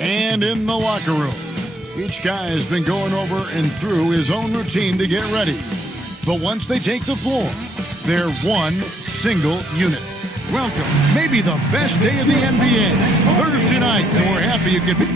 And in the locker room, each guy has been going over and through his own routine to get ready. But once they take the floor, they're one single unit. Welcome, maybe the best day of the NBA, Thursday night, and we're happy you could be.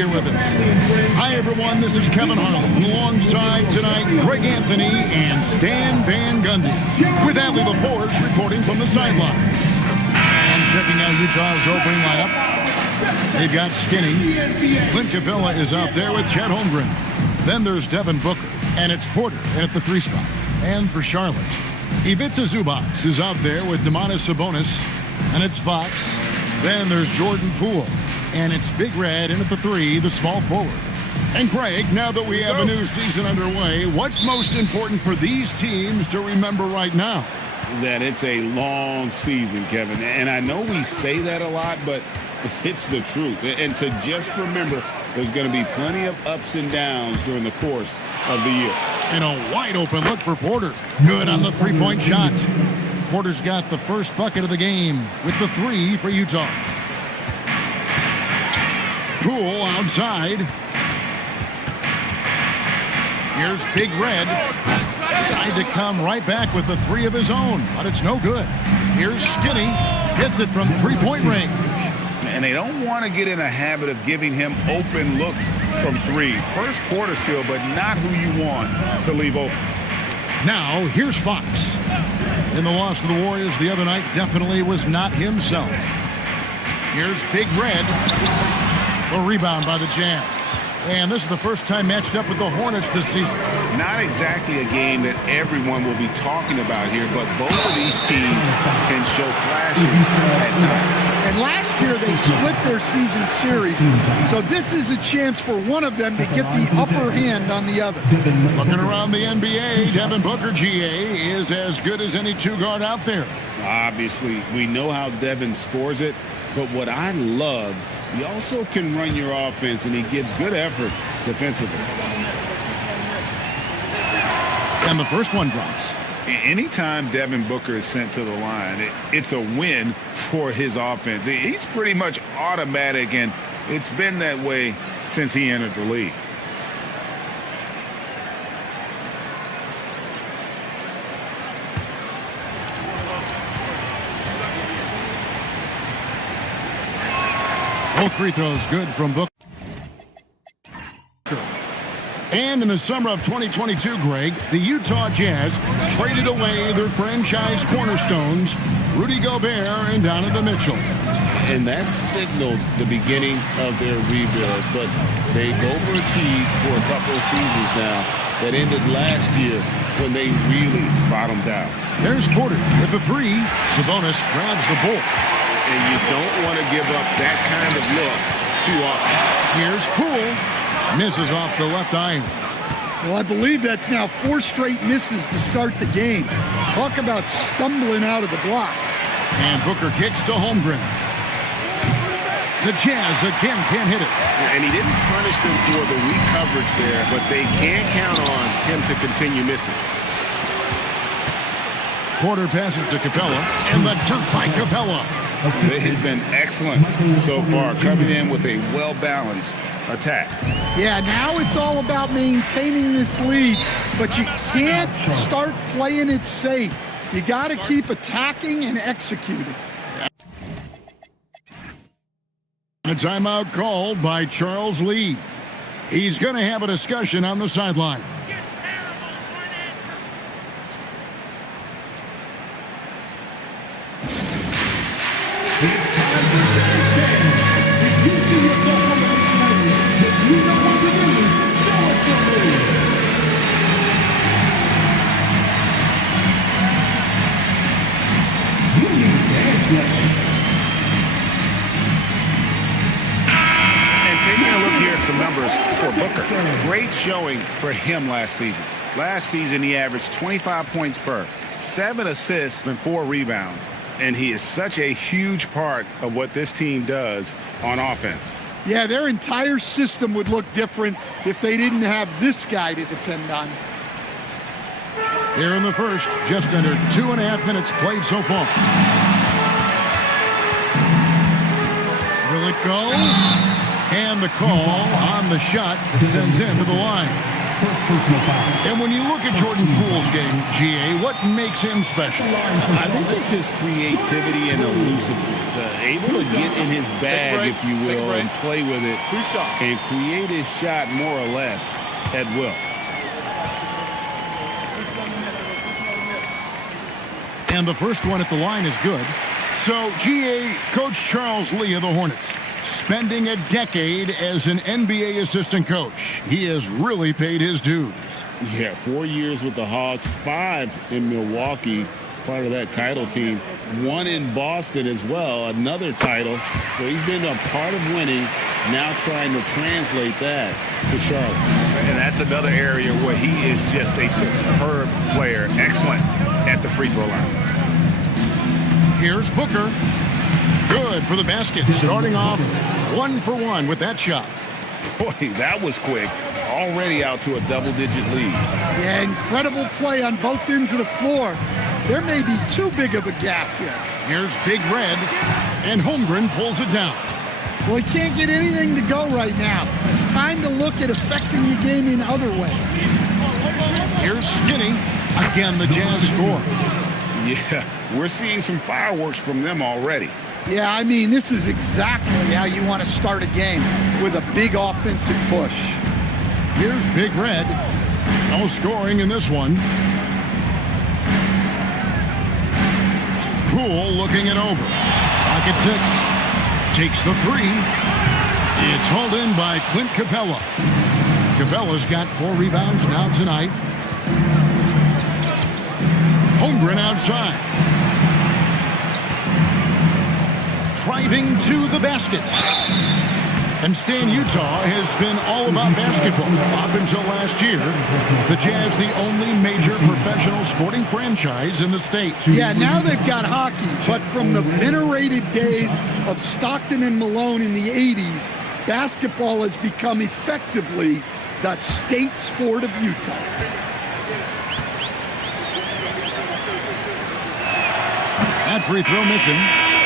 Here with us. Hi, everyone. This is Kevin Harlan. Alongside tonight, Greg Anthony and Stan Van Gundy. With Adley LaForge reporting from the sideline. And checking out Utah's opening lineup, they've got Skinny. Clint Capella is out there with Chet Holmgren. Then there's Devin Booker. And it's Porter at the 3 spot. And for Charlotte, Ivica Zubac is out there with Domantas Sabonis. And it's Fox. Then there's Jordan Poole. And it's Big Red in at the 3, the small forward. And Greg, now that we have a new season underway, what's most important for these teams to remember right now? That it's a long season, Kevin. And I know we say that a lot, but it's the truth. And to just remember, there's going to be plenty of ups and downs during the course of the year. And a wide open look for Porter. Good on the 3-point shot. Porter's got the first bucket of the game with the 3 for Utah. Poole outside. Here's Big Red. Tried to come right back with the 3 of his own, but it's no good. Here's Skinny. Hits it from 3-point range. And they don't want to get in a habit of giving him open looks from 3. First quarter still, but not who you want to leave open. Now, here's Fox. In the loss to the Warriors the other night, definitely was not himself. Here's Big Red. A rebound by the Jazz. And this is the first time matched up with the Hornets this season. Not exactly a game that everyone will be talking about here, but both of these teams can show flashes at times. And last year they split their season series, so this is a chance for one of them to get the upper hand on the other. Looking around the NBA, Devin Booker, GA, is as good as any 2-guard out there. Obviously, we know how Devin scores it, but what I love, he also can run your offense, and he gives good effort defensively. And the first one drops. Anytime Devin Booker is sent to the line, it's a win for his offense. He's pretty much automatic, and it's been that way since he entered the league. Both free throws good from Booker. And in the summer of 2022, Greg, the Utah Jazz traded away their franchise cornerstones, Rudy Gobert and Donovan Mitchell. And that signaled the beginning of their rebuild. But they've overachieved for a couple of seasons now that ended last year when they really bottomed out. There's Porter with the three. Sabonis grabs the ball. And you don't want to give up that kind of look too often. Here's Poole. Misses off the left iron. Well, I believe that's now 4 straight misses to start the game. Talk about stumbling out of the block. And Booker kicks to Holmgren. The Jazz again can't hit it. And he didn't punish them for the weak coverage there, but they can't count on him to continue missing. Porter passes to Capella, and the dunk by Capella. They have been excellent so far, coming in with a well-balanced attack. Yeah, now it's all about maintaining this lead, but you can't start playing it safe. You got to keep attacking and executing. A timeout called by Charles Lee. He's going to have a discussion on the sideline. Some numbers for Booker. Great showing for him last season. Last season, he averaged 25 points per, 7 assists, and 4 rebounds. And he is such a huge part of what this team does on offense. Yeah, their entire system would look different if they didn't have this guy to depend on. Here in the first, just under 2.5 minutes played so far. Will it go? And the call on the shot that sends him to the line. And when you look at Jordan Poole's game, GA, what makes him special? I think it's his creativity and elusiveness. Able to get in his bag, if you will, and play with it and create his shot more or less at will. And the first one at the line is good. So, GA, Coach Charles Lee of the Hornets, spending a decade as an NBA assistant coach. He has really paid his dues. Yeah, 4 years with the Hawks, 5 in Milwaukee, part of that title team. 1 in Boston as well, another title. So he's been a part of winning, now trying to translate that to Charlotte. And that's another area where he is just a superb player, excellent at the free throw line. Here's Booker. Good for the basket, starting off 1 for 1 with that shot. Boy, that was quick. Already out to a double-digit lead. Yeah, incredible play on both ends of the floor. There may be too big of a gap here. Here's Big Red, and Holmgren pulls it down. Well, he can't get anything to go right now. It's time to look at affecting the game in other ways. Here's Skinny. Again, the Jazz score. Yeah, we're seeing some fireworks from them already. Yeah, I mean, this is exactly how you want to start a game, with a big offensive push. Here's Big Red. No scoring in this one. Poole looking it over. Pocket 6. Takes the 3. It's hauled in by Clint Capella. Capella's got 4 rebounds now tonight. Holmgren outside. Driving to the basket. And Stan, Utah has been all about basketball up until last year. The Jazz, the only major professional sporting franchise in the state. Yeah, now they've got hockey, but from the venerated days of Stockton and Malone in the 80s, basketball has become effectively the state sport of Utah. That free throw missing.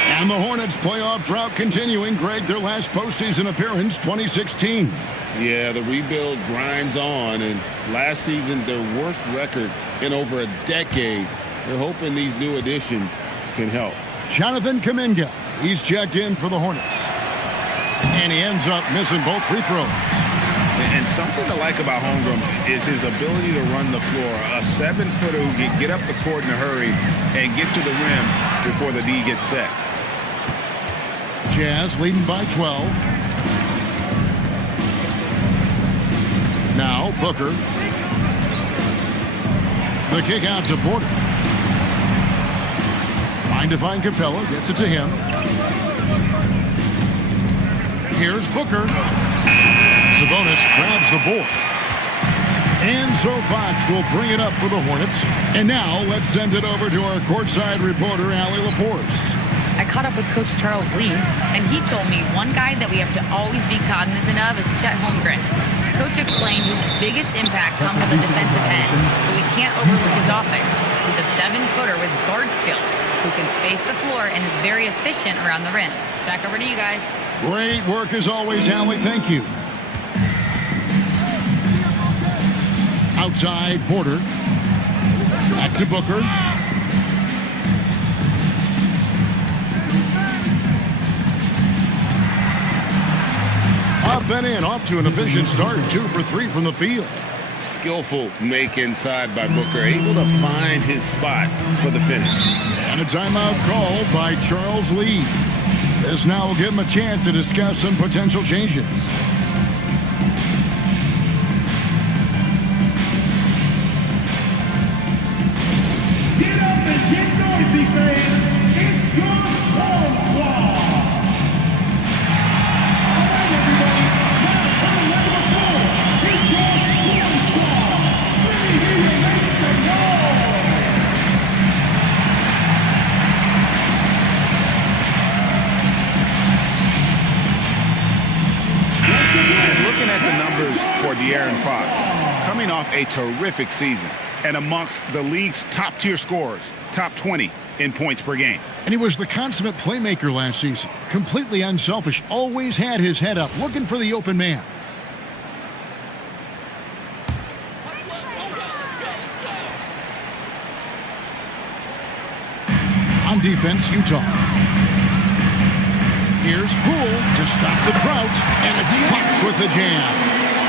And the Hornets' playoff drought continuing. Greg, their last postseason appearance, 2016. Yeah, the rebuild grinds on, and last season, their worst record in over a decade. They're hoping these new additions can help. Jonathan Kuminga, he's checked in for the Hornets. And he ends up missing both free throws. And something to like about Holmgren is his ability to run the floor. A 7-footer who can get up the court in a hurry and get to the rim before the D gets set. Jazz leading by 12. Now Booker. The kick out to Porter. Trying to find Capella. Gets it to him. Here's Booker. Sabonis grabs the board. And so Fox will bring it up for the Hornets. And now let's send it over to our courtside reporter, Allie LaForce. I caught up with Coach Charles Lee, and he told me one guy that we have to always be cognizant of is Chet Holmgren. Coach explained his biggest impact comes at the defensive end, but we can't overlook his offense. He's a 7-footer with guard skills who can space the floor and is very efficient around the rim. Back over to you guys. Great work as always, Allie. Thank you. Outside, Porter. Back to Booker. Up and in, off to an efficient start. 2 for 3 from the field. Skillful make inside by Booker, able to find his spot for the finish. And a timeout called by Charles Lee. This now will give him a chance to discuss some potential changes. Get up and get noisy, fans. It's your Swarm Squad. All right, everybody. Now, coming right before, it's your Swarm Squad. Let me hear you make some noise. And looking at the numbers for De'Aaron Fox, coming off a terrific season and amongst the league's top-tier scorers, top 20 in points per game. And he was the consummate playmaker last season. Completely unselfish. Always had his head up, looking for the open man. On defense, Utah. Here's Poole to stop the drought, and it's Fox with the jam.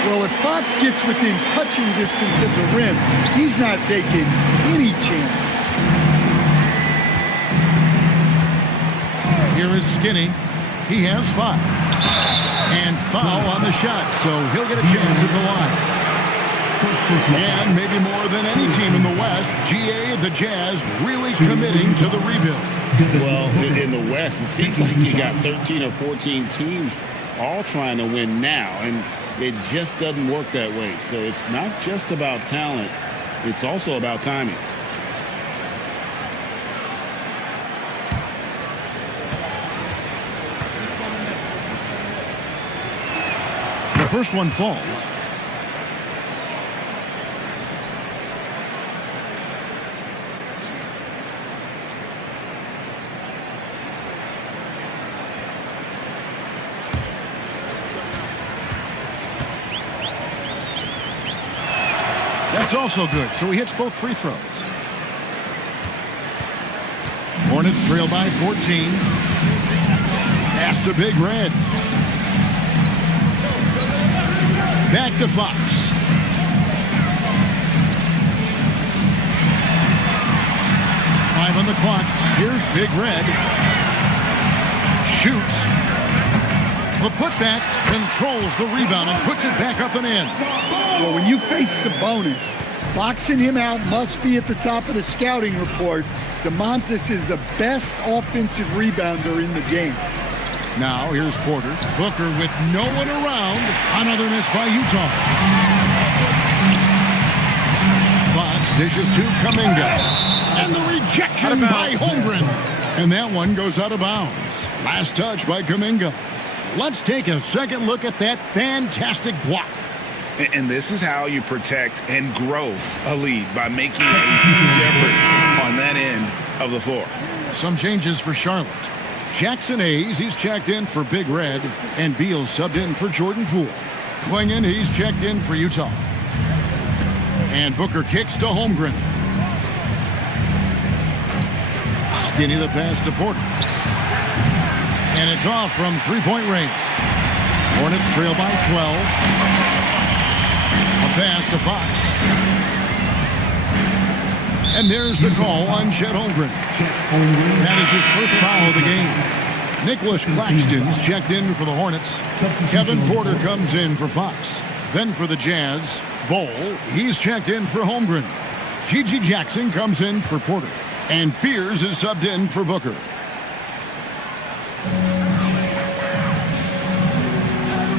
Well, if Fox gets within touching distance of the rim, he's not taking any chances. Here is Skinny. He has 5. And foul on the shot, so he'll get a chance at the line. And maybe more than any team in the West, GA, the Jazz, really committing to the rebuild. Well, in the West, it seems like you got 13 or 14 teams all trying to win now, and it just doesn't work that way. So it's not just about talent, it's also about timing. The first one falls. That's also good, so he hits both free throws. Hornets trail by 14. Pass to Big Red. Back to Fox. Five on the clock. Here's Big Red. Shoots. The putback controls the rebound and puts it back up and in. Well, when you face Sabonis, boxing him out must be at the top of the scouting report. DeMontis is the best offensive rebounder in the game. Now here's Porter. Booker with no one around. Another miss by Utah. Fox dishes to Kuminga. And the rejection by Holmgren. And that one goes out of bounds. Last touch by Kuminga. Let's take a second look at that fantastic block. And this is how you protect and grow a lead, by making a huge effort on that end of the floor. Some changes for Charlotte. Jackson Hayes, he's checked in for Big Red, and Beal subbed in for Jordan Poole. Klingon, he's checked in for Utah. And Booker kicks to Holmgren. Skinny the pass to Porter. And it's off from three-point range. Hornets trail by 12. A pass to Fox. And there's the call on Chet Holmgren. That is his first foul of the game. Nicholas Claxton's checked in for the Hornets. Kevin Porter comes in for Fox. Then for the Jazz, Bowl, he's checked in for Holmgren. Gigi Jackson comes in for Porter. And Fears is subbed in for Booker.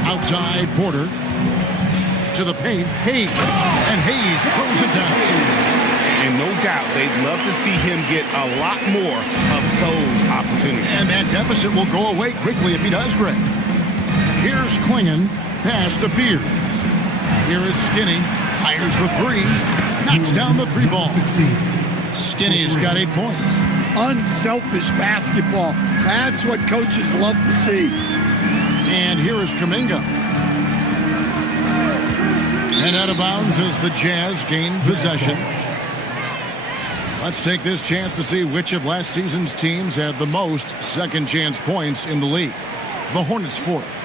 Outside, Porter. To the paint, Hayes. And Hayes throws it down. And no doubt, they'd love to see him get a lot more of those opportunities. And that deficit will go away quickly if he does, Greg. Here's Klingon, pass to Fears. Here is Skinny, fires the three, knocks down the three ball. Skinny's got 8 points. Unselfish basketball. That's what coaches love to see. And here is Kuminga. And out of bounds as the Jazz gain possession. Let's take this chance to see which of last season's teams had the most second chance points in the league. The Hornets fourth.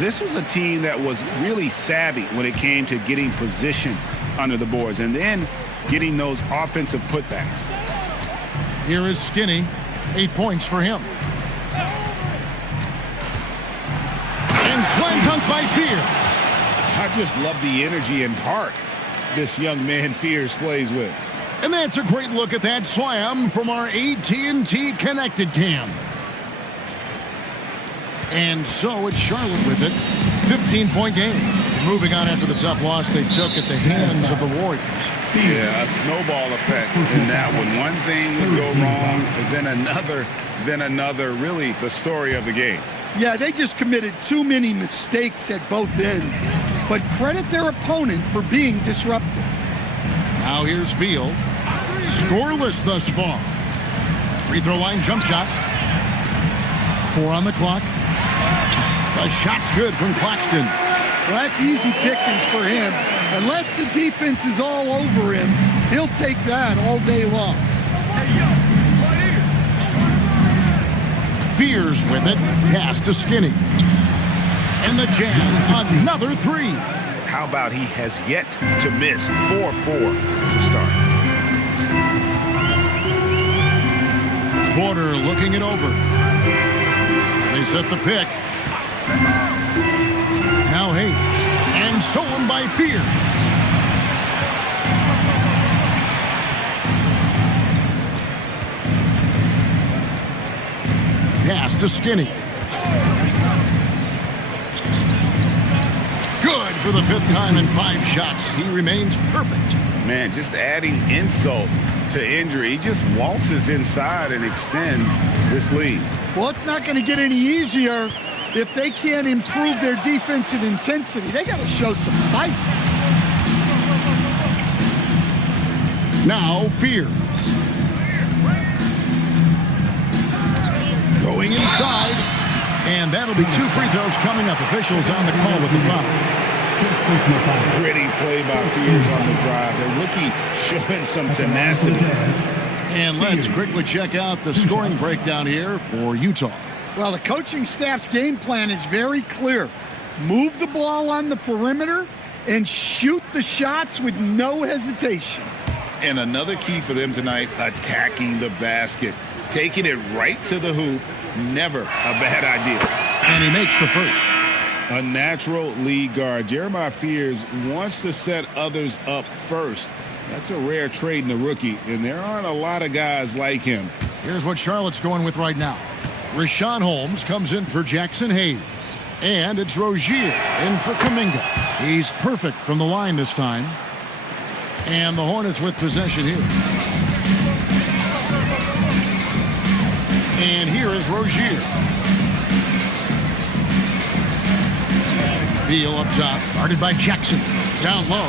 This was a team that was really savvy when it came to getting position under the boards and then getting those offensive putbacks. Here is Skinny. 8 points for him. And slam dunk by Fears. I just love the energy and heart this young man Fears plays with. And that's a great look at that slam from our AT&T Connected Cam. And so it's Charlotte with it. 15-point game. Moving on after the tough loss they took at the hands of the Warriors. Yeah, a snowball effect in that one. One thing would go wrong, then another. Really the story of the game. Yeah, they just committed too many mistakes at both ends. But credit their opponent for being disruptive. Now here's Beal. Scoreless thus far. Free throw line jump shot. 4 on the clock. The shot's good from Claxton. Well, that's easy pickings for him. Unless the defense is all over him, he'll take that all day long. Fears with it. Pass to Skinny. And the Jazz, another three. How about he has yet to miss 4-4 to start. Porter looking it over. They set the pick. Now Hayes. And stolen by Fears. Pass to Skinny. Good for the 5th time in 5 shots. He remains perfect. Man, just adding insult to injury. He just waltzes inside and extends this lead. Well, it's not going to get any easier if they can't improve their defensive intensity. They got to show some fight. Now Fears. Going inside. And that'll be 2 free throws coming up. Officials on the call with the foul. Gritty play by Fears on the drive. The rookie showing some tenacity. And let's quickly check out the scoring breakdown here for Utah. Well, the coaching staff's game plan is very clear. Move the ball on the perimeter and shoot the shots with no hesitation. And another key for them tonight, attacking the basket. Taking it right to the hoop, never a bad idea. And he makes the first. A natural lead guard. Jeremiah Fears wants to set others up first. That's a rare trait in the rookie, and there aren't a lot of guys like him. Here's what Charlotte's going with right now. Rashawn Holmes comes in for Jackson Hayes. And it's Rozier in for Kuminga. He's perfect from the line this time. And the Hornets with possession here. And here is Rozier. Beal up top, guarded by Jackson. Down low,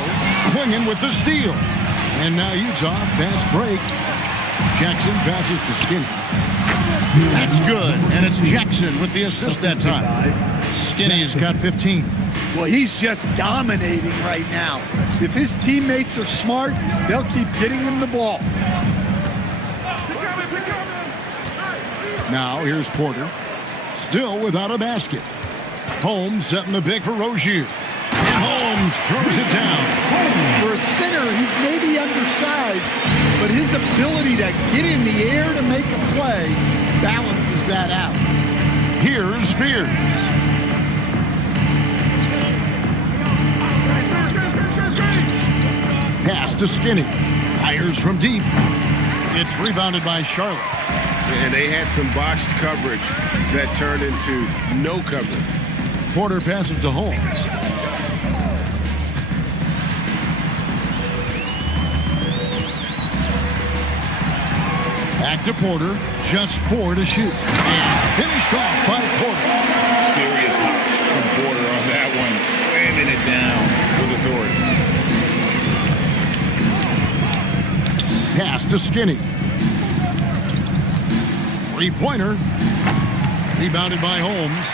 Quingen with the steal. And now Utah, fast break. Jackson passes to Skinny. That's good, and it's Jackson with the assist that time. Skinny's got 15. Well, he's just dominating right now. If his teammates are smart, they'll keep getting him the ball. Now here's Porter, still without a basket. Holmes setting the pick for Rozier. And Holmes throws it down. For a center, he's maybe undersized, but his ability to get in the air to make a play balances that out. Here's Spears. Pass to Skinny. Fires from deep. It's rebounded by Charlotte. And they had some botched coverage that turned into no coverage. Porter passes to Holmes. Back to Porter. Just 4 to shoot. And finished off by Porter. Serious hop from Porter on that one. Slamming it down with authority. Pass to Skinny. Three-pointer. Rebounded by Holmes.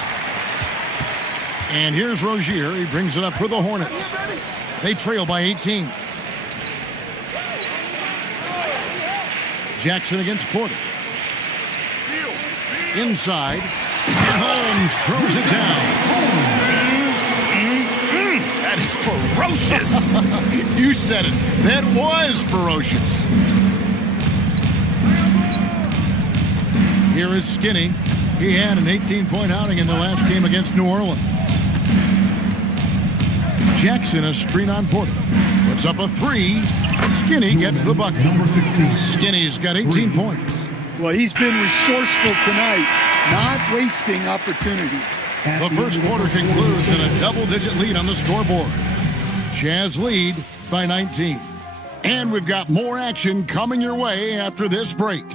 And here's Rozier. He brings it up for the Hornets. They trail by 18. Jackson against Porter. Inside. And Holmes throws it down. That is ferocious. You said it. That was ferocious. Here is Skinny. He had an 18-point outing in the last game against New Orleans. Jackson, a screen on Porter. Puts up a 3. Skinny gets the bucket. Number 16. Skinny's got 18 points. Well, he's been resourceful tonight, not wasting opportunities. The first quarter concludes in a double-digit lead on the scoreboard. Jazz lead by 19. And we've got more action coming your way after this break.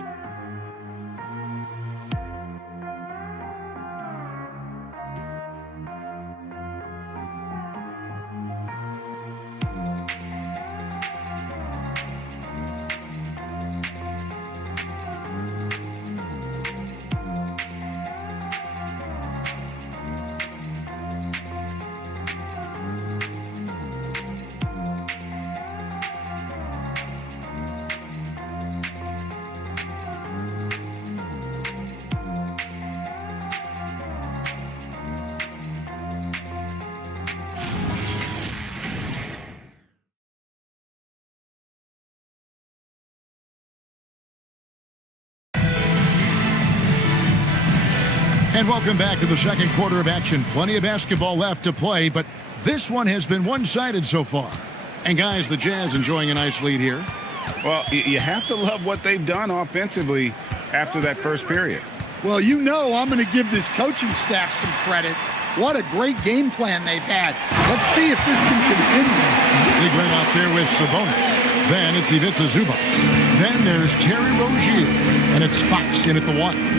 And welcome back to the second quarter of action. Plenty of basketball left to play, but this one has been one-sided so far. And guys, the Jazz enjoying a nice lead here. Well, you have to love what they've done offensively after that first period. Well, you know I'm going to give this coaching staff some credit. What a great game plan they've had. Let's see if this can continue. Big run out there with Sabonis. Then it's Ivica Zubac. Then there's Terry Rozier. And it's Fox in at the 1.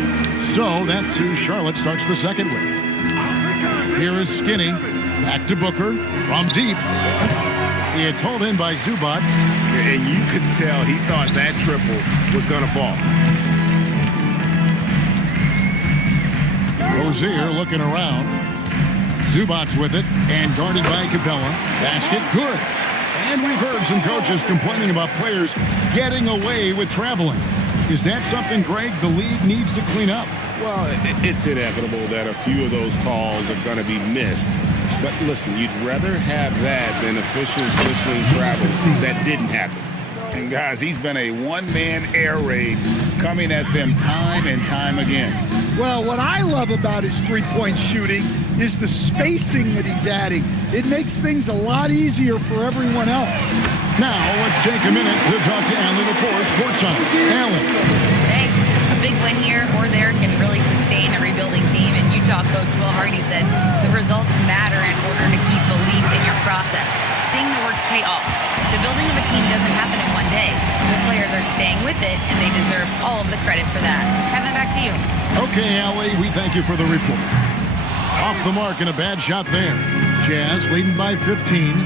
So that's who Charlotte starts the second with. Here is Skinny. Back to Booker from deep. It's hauled in by Zubac. And you could tell he thought that triple was going to fall. Rozier looking around. Zubac with it and guarded by Capella. Basket good. And we've heard some coaches complaining about players getting away with traveling. Is that something, Greg, the league needs to clean up? Well, it's inevitable that a few of those calls are going to be missed. But listen, you'd rather have that than officials whistling travels that didn't happen. And guys, he's been a one-man air raid coming at them time and time again. Well, what I love about his three-point shooting is the spacing that he's adding. It makes things a lot easier for everyone else. Now, let's take a minute to talk to Alan LaForce courtside. Alan. Thanks. A big win here or there can really sustain a rebuilding team. And Utah coach Will Hardy said the results matter in order to keep belief in your process. Seeing the work pay off. The building of a team doesn't happen in one day. The players are staying with it, and they deserve all of the credit for that. Kevin, back to you. Okay, Allie, we thank you for the report. Off the mark and a bad shot there. Jazz leading by 15.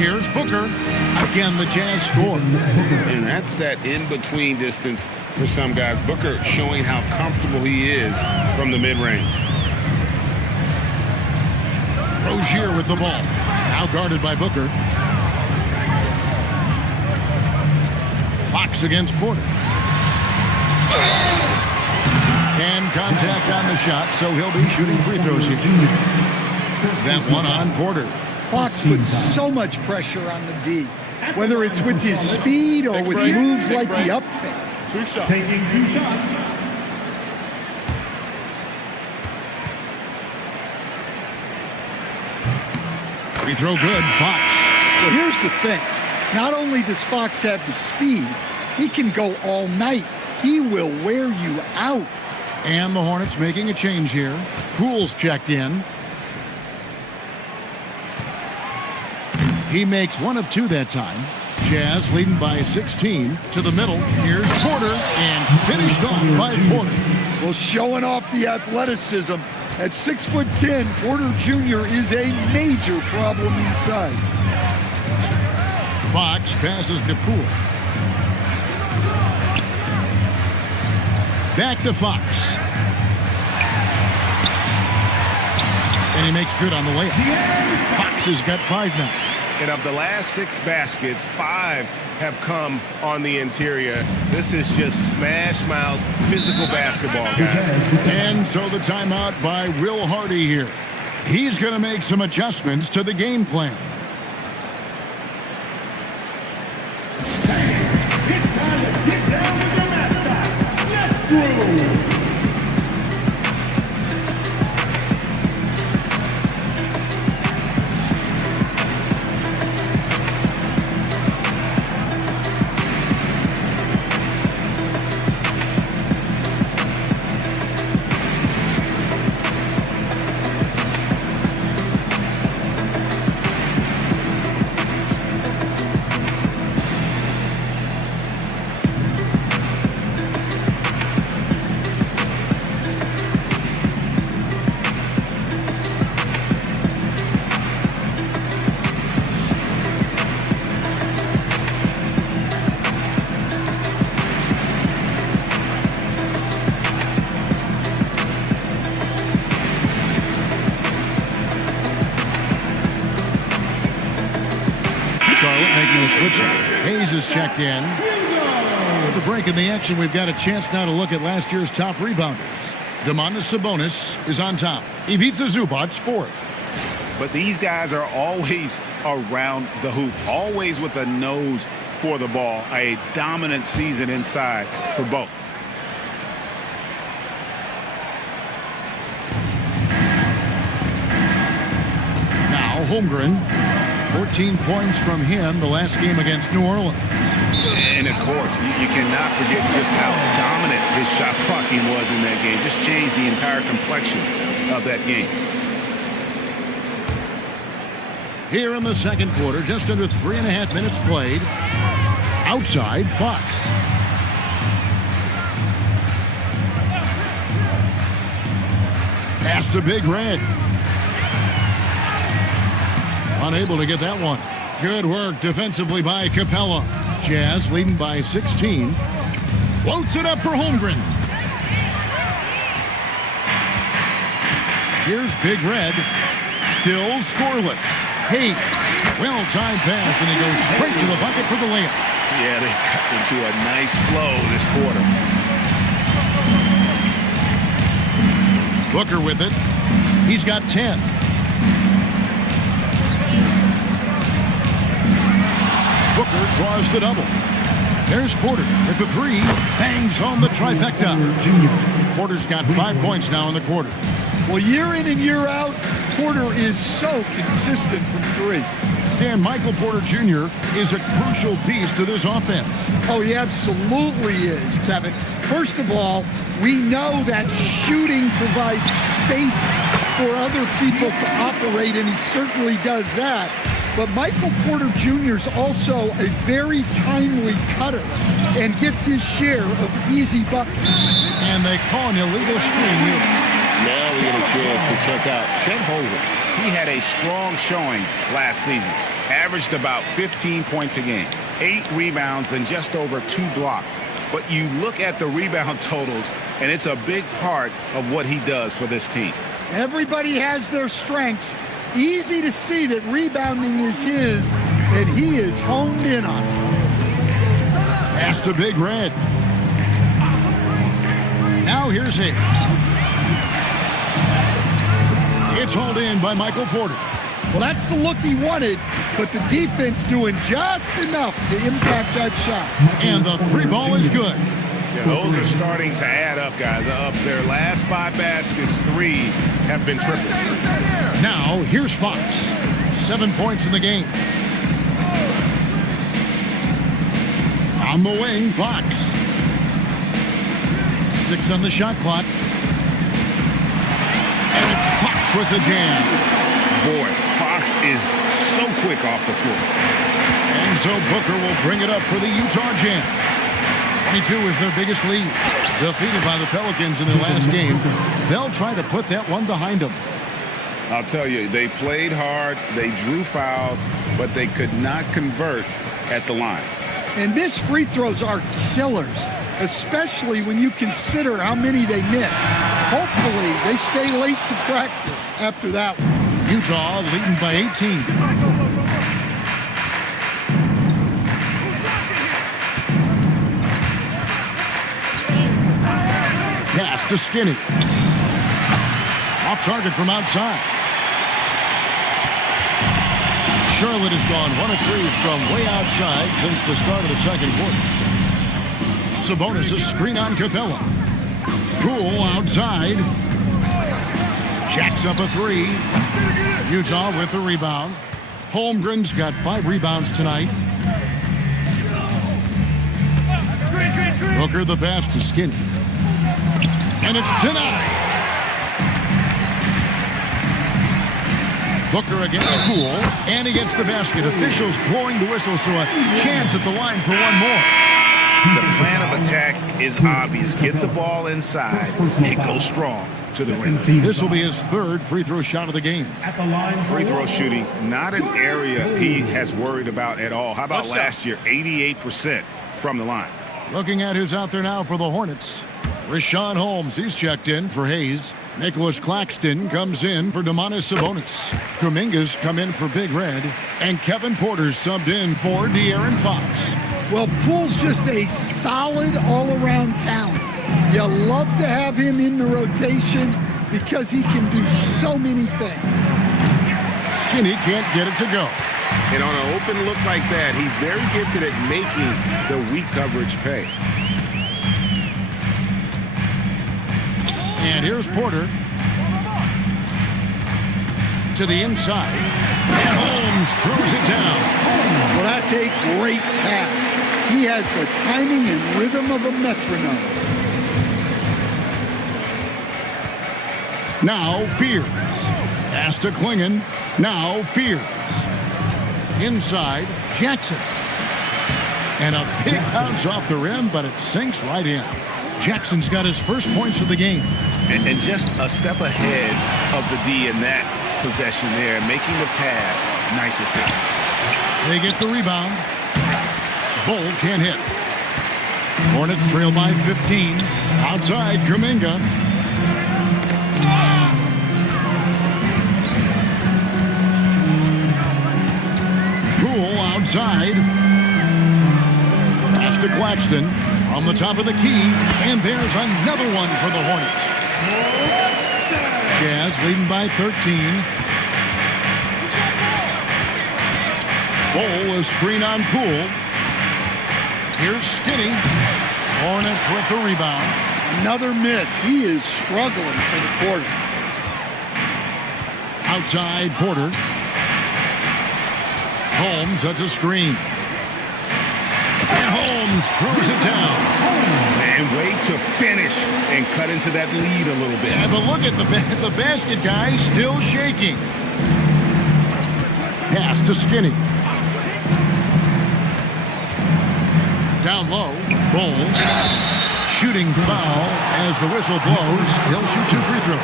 Here's Booker. Again, the Jazz score. And that's that in-between distance for some guys. Booker showing how comfortable he is from the mid-range. Rozier with the ball. Now guarded by Booker. Fox against Porter. And contact on the shot, so he'll be shooting free throws here. That one on Porter. Fox puts so much pressure on the D, whether it's with his speed or with moves like the up fake. Taking 2 shots. Free throw good, Fox. Well, here's the thing. Not only does Fox have the speed, he can go all night. He will wear you out. And the Hornets making a change here. Poole's checked in. He makes 1 of 2 that time. Jazz leading by 16 to the middle. Here's Porter and finished off by Porter. Well, showing off the athleticism. At 6'10", Porter Jr. is a major problem inside. Fox passes to Poole. Back to Fox. And he makes good on the layup. Fox has got 5 now. And of the last 6 baskets, 5 have come on the interior. This is just smash-mouth physical basketball, guys. And so the timeout by Will Hardy here. He's going to make some adjustments to the game plan. It's time to get down with your mascot. Let's groove. Making a switch. Hayes is checked in. With the break in the action, we've got a chance now to look at last year's top rebounders. Domantas Sabonis is on top. Ivica Zubac, 4th. But these guys are always around the hoop, always with a nose for the ball. A dominant season inside for both. Now Holmgren. 14 points from him the last game against New Orleans. And, of course, you cannot forget just how dominant his shot blocking was in that game. Just changed the entire complexion of that game. Here in the second quarter, just under 3.5 minutes played. Outside, Fox. Pass to Big Red. Unable to get that one. Good work defensively by Capella. Jazz leading by 16. Floats it up for Holmgren. Here's Big Red. Still scoreless. Hayes. Well-timed pass, and he goes straight to the bucket for the layup. Yeah, they've got into a nice flow this quarter. Booker with it. He's got 10. Booker draws the double. There's Porter at the 3. Bangs home the trifecta. Porter's got 5 points now in the quarter. Well, year in and year out, Porter is so consistent from 3. Stan, Michael Porter Jr. is a crucial piece to this offense. Oh, he absolutely is, Kevin. First of all, we know that shooting provides space for other people to operate, and he certainly does that. But Michael Porter Jr. is also a very timely cutter and gets his share of easy buckets. And they call an illegal screen here. Now we get a chance to check out Chet Holmgren. He had a strong showing last season. Averaged about 15 points a game, 8 rebounds, and just over 2 blocks. But you look at the rebound totals, and it's a big part of what he does for this team. Everybody has their strengths. Easy to see that rebounding is his, and he is honed in on it. Pass to Big Red. Now here's Hayes. It's hauled in by Michael Porter. Well, that's the look he wanted, but the defense doing just enough to impact that shot. And the 3 ball is good. Yeah, those are starting to add up, guys. Up their last 5 baskets, 3 have been tripled. Now here's Fox. 7 points in the game. On the wing, Fox. 6 on the shot clock. And it's Fox with the jam. Boy, Fox is so quick off the floor. And so Booker will bring it up for the Utah Jam. 22 is their biggest lead. Defeated by the Pelicans in their last game, they'll try to put that one behind them. I'll tell you, they played hard, they drew fouls, but they could not convert at the line. And missed free throws are killers, especially when you consider how many they missed. Hopefully, they stay late to practice after that one. Utah leading by 18. Pass to Skinny. Off target from outside. Charlotte has gone 1 of 3 from way outside since the start of the second quarter. Sabonis a screen on Capella. Poole outside. Jacks up a 3. Utah with the rebound. Holmgren's got 5 rebounds tonight. Booker the pass to Skinny. And it's denied. Booker against Poole, and he gets the basket. Officials blowing the whistle, so a chance at the line for one more. The plan of attack is obvious. Get the ball inside and go strong to the rim. This will be his 3rd free throw shot of the game. Free throw shooting, not an area he has worried about at all. How about last year, 88% from the line? Looking at who's out there now for the Hornets. Rashawn Holmes, he's checked in for Hayes. Nicholas Claxton comes in for Domantas Sabonis. Kuminga's come in for Big Red. And Kevin Porter's subbed in for De'Aaron Fox. Well, Poole's just a solid all-around talent. You love to have him in the rotation because he can do so many things. Skinny can't get it to go. And on an open look like that, he's very gifted at making the weak coverage pay. And here's Porter. To the inside. And Holmes throws it down. Well, that's a great pass. He has the timing and rhythm of a metronome. Now Fears. Pass to Klingon. Now Fears. Inside, Jackson. And a big bounce off the rim, but it sinks right in. Jackson's got his first points of the game. And just a step ahead of the D in that possession there, making the pass. Nice assist. They get the rebound. Bull can't hit. Hornets trail by 15. Outside, Kuminga. Poole outside. Pass to Claxton from the top of the key. And there's another one for the Hornets. Jazz leading by 13. Bull, a screen on Poole. Here's Skinny. Hornets with the rebound. Another miss. He is struggling for the quarter. Outside, Porter. Holmes, that's a screen. And Holmes throws it down. And wait to finish and cut into that lead a little bit. Yeah, but look at the basket guy still shaking. Pass to Skinny. Down low, Bull. Shooting foul as the whistle blows. He'll shoot 2 free throws.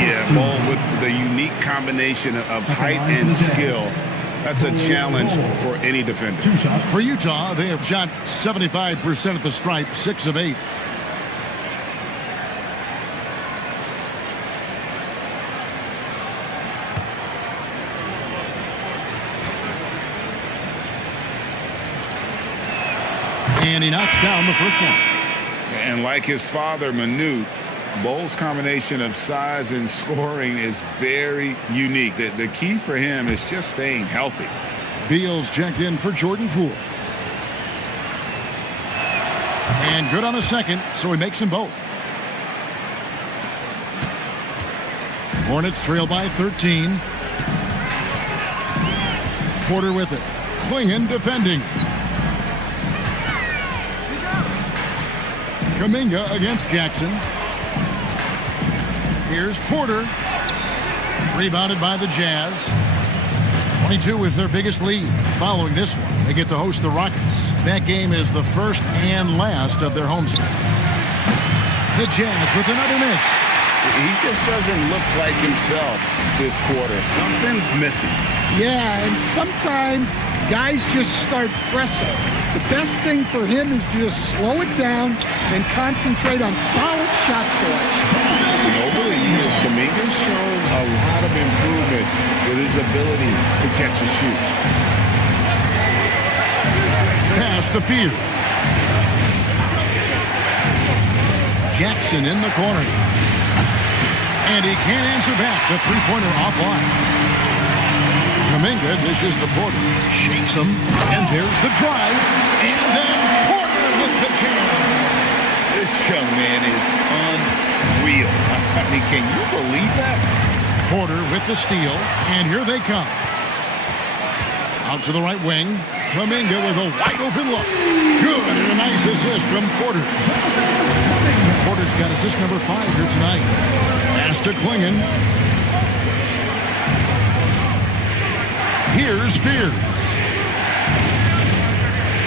Yeah, Bull with the unique combination of height and skill. That's a challenge for any defender. For Utah, they have shot 75% at the stripe, 6 of 8. And he knocks down the first one. And like his father, Manute, Bull's combination of size and scoring is very unique. The key for him is just staying healthy. Beal's checked in for Jordan Poole. And good on the second, so he makes them both. Hornets trail by 13. Porter with it. Klingon defending. Kuminga against Jackson. Here's Porter. Rebounded by the Jazz. 22 is their biggest lead. Following this one, they get to host the Rockets. That game is the first and last of their home schedule. The Jazz with another miss. He just doesn't look like himself this quarter. Something's missing. Yeah, and sometimes guys just start pressing. The best thing for him is to just slow it down and concentrate on solid shot selection. Over the years, Kuminga's shown a lot of improvement with his ability to catch and shoot. Pass to Field. Jackson in the corner. And he can't answer back. The three-pointer offline. Kuminga dishes to Porter. Shakes him. And there's the drive. And then Porter with the jam. This young man is unreal. I mean, can you believe that? Porter with the steal. And here they come. Out to the right wing. Kuminga with a wide-open look. Good, and a nice assist from Porter. Porter's got assist number 5 here tonight. Pass to Klingon. Here's Spears.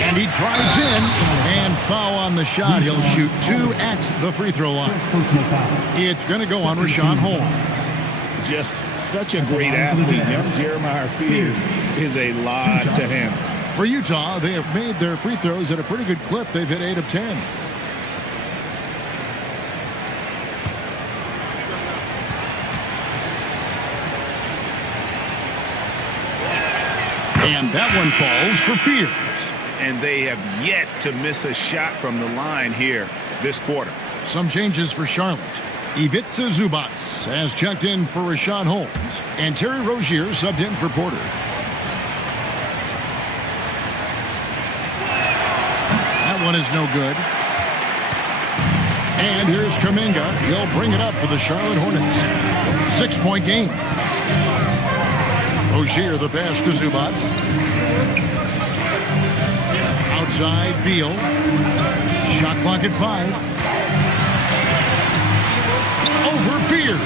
And he drives in. And foul on the shot. He'll shoot 2 at the free throw line. It's going to go on Rashawn Holmes. Just such a great athlete. Young Jeremiah Fears is a lot to handle. For Utah, they have made their free throws at a pretty good clip. They've hit 8 of 10. And that one falls for Fears. And they have yet to miss a shot from the line here this quarter. Some changes for Charlotte. Ivica Zubac has checked in for Rashawn Holmes. And Terry Rozier subbed in for Porter. That one is no good. And here's Kuminga. He'll bring it up for the Charlotte Hornets. 6-point game. Rozier the pass to Zubac. Outside Beal. Shot clock at 5. Over Fears.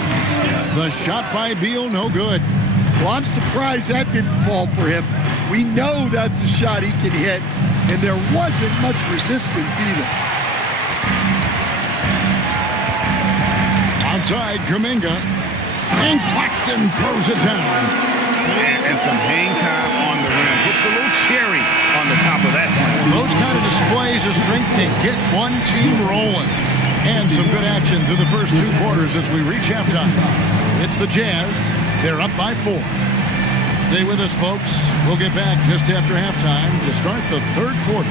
The shot by Beal, no good. Well, I'm surprised that didn't fall for him. We know that's a shot he can hit, and there wasn't much resistance either. Outside Kuminga. And Claxton throws it down. And some hang time on the rim. Puts a little cherry on the top of that slam. Those kind of displays of strength can get one team rolling. And some good action through the first 2 quarters as we reach halftime. It's the Jazz. They're up by 4. Stay with us, folks. We'll get back just after halftime to start the 3rd quarter.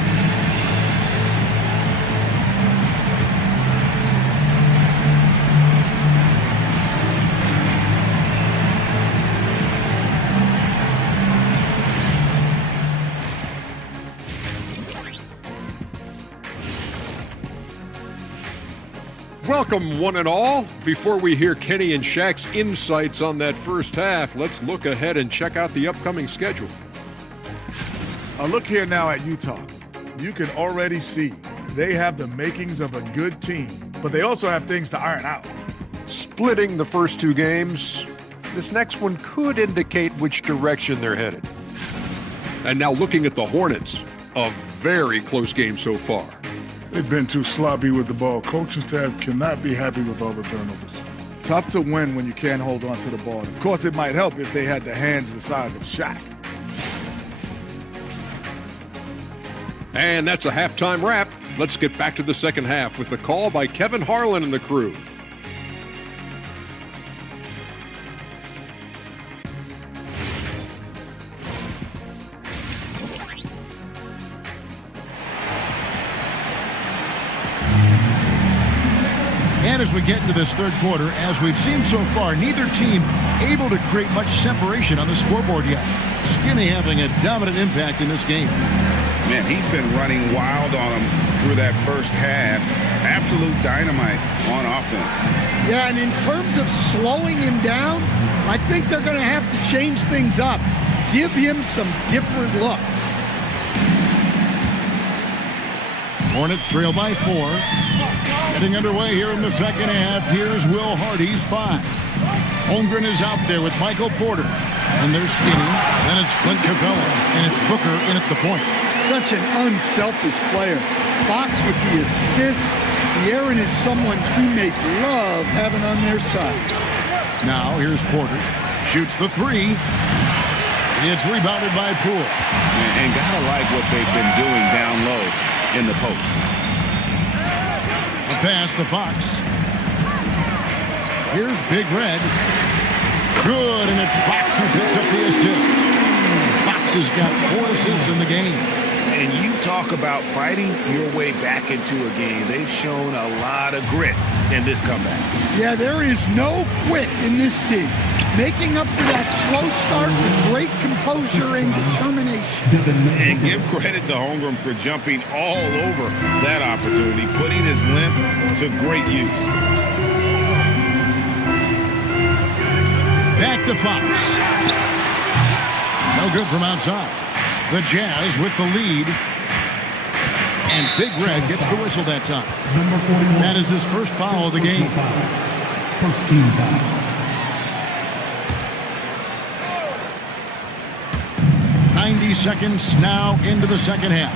Welcome, one and all. Before we hear Kenny and Shaq's insights on that first half, let's look ahead and check out the upcoming schedule. Look here now at Utah. You can already see they have the makings of a good team, but they also have things to iron out. Splitting the first 2 games, this next one could indicate which direction they're headed. And now looking at the Hornets, a very close game so far. They've been too sloppy with the ball. Coaching staff cannot be happy with all the turnovers. Tough to win when you can't hold on to the ball. Of course, it might help if they had the hands the size of Shaq. And that's a halftime wrap. Let's get back to the second half with the call by Kevin Harlan and the crew. And as we get into this 3rd quarter, as we've seen so far, neither team able to create much separation on the scoreboard yet. Skinny having a dominant impact in this game. Man, he's been running wild on him through that first half. Absolute dynamite on offense. Yeah, and in terms of slowing him down, I think they're going to have to change things up. give him some different looks. Hornets trail by 4. Getting underway here in the second half. Here's Will Hardy's 5. Holmgren is out there with Michael Porter. And there's Skinny. Then it's Clint Capella. And it's Booker in at the point. Such an unselfish player. Fox with the assist. De'Aaron is someone teammates love having on their side. Now here's Porter. Shoots the 3. It's rebounded by Poole. And gotta like what they've been doing down low in the post. A pass to Fox. Here's Big Red. Good, and it's Fox who picks up the assist. Fox has got 4 assists in the game. And you talk about fighting your way back into a game. They've shown a lot of grit in this comeback. Yeah, there is no quit in this team. Making up for that slow start with great composure and determination. And give credit to Holmgren for jumping all over that opportunity, putting his length to great use. Back to Fox. No good from outside. The Jazz with the lead. And Big Red gets the whistle that time. That is his first foul of the game. First team foul. 90 seconds now into the second half.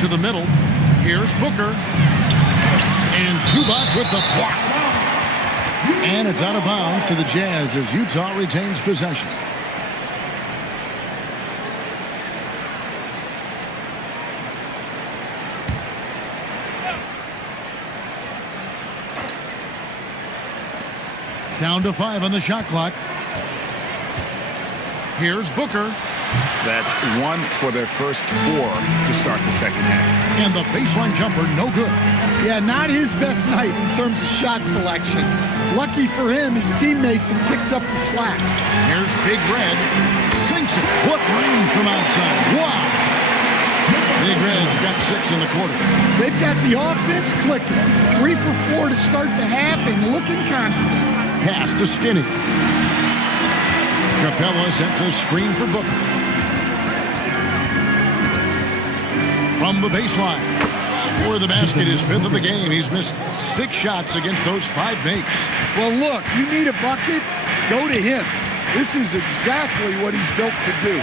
To the middle. Here's Booker. And Zubac with the block. And it's out of bounds to the Jazz as Utah retains possession. Down to 5 on the shot clock. Here's Booker. That's 1 for their first 4 to start the second half. And the baseline jumper, no good. Yeah, not his best night in terms of shot selection. Lucky for him, his teammates have picked up the slack. Here's Big Red. Sinks it. What range from outside. Wow. Big Red's got 6 in the quarter. They've got the offense clicking. 3 for 4 to start the half and looking confident. Pass to Skinny. Capella sets a screen for Booker. From the baseline. Score the basket, his 5th of the game. He's missed 6 shots against those 5 makes. Well, look, you need a bucket, go to him. This is exactly what he's built to do.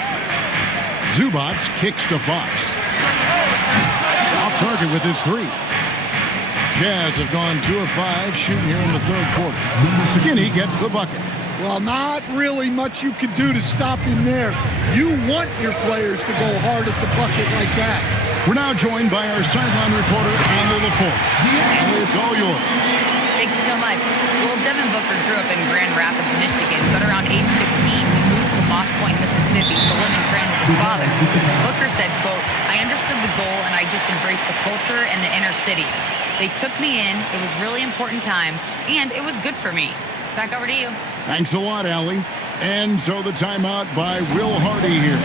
Zubac kicks to Fox. Off target with his 3. Jazz have gone 2 of 5 shooting here in the third quarter. Skinny gets the bucket. Well, not really much you could do to stop him there. You want your players to go hard at the bucket like that. We're now joined by our sideline reporter, Andrew LaForce. Andrew, it's all yours. Thank you so much. Well, Devin Booker grew up in Grand Rapids, Michigan, but around age 15, he moved to Moss Point, Mississippi to live and train with his father. Booker said, quote, "I understood the goal and I just embraced the culture and the inner city. They took me in, it was really important time, and it was good for me." Back over to you. Thanks a lot, Allie. And so the timeout by Will Hardy here.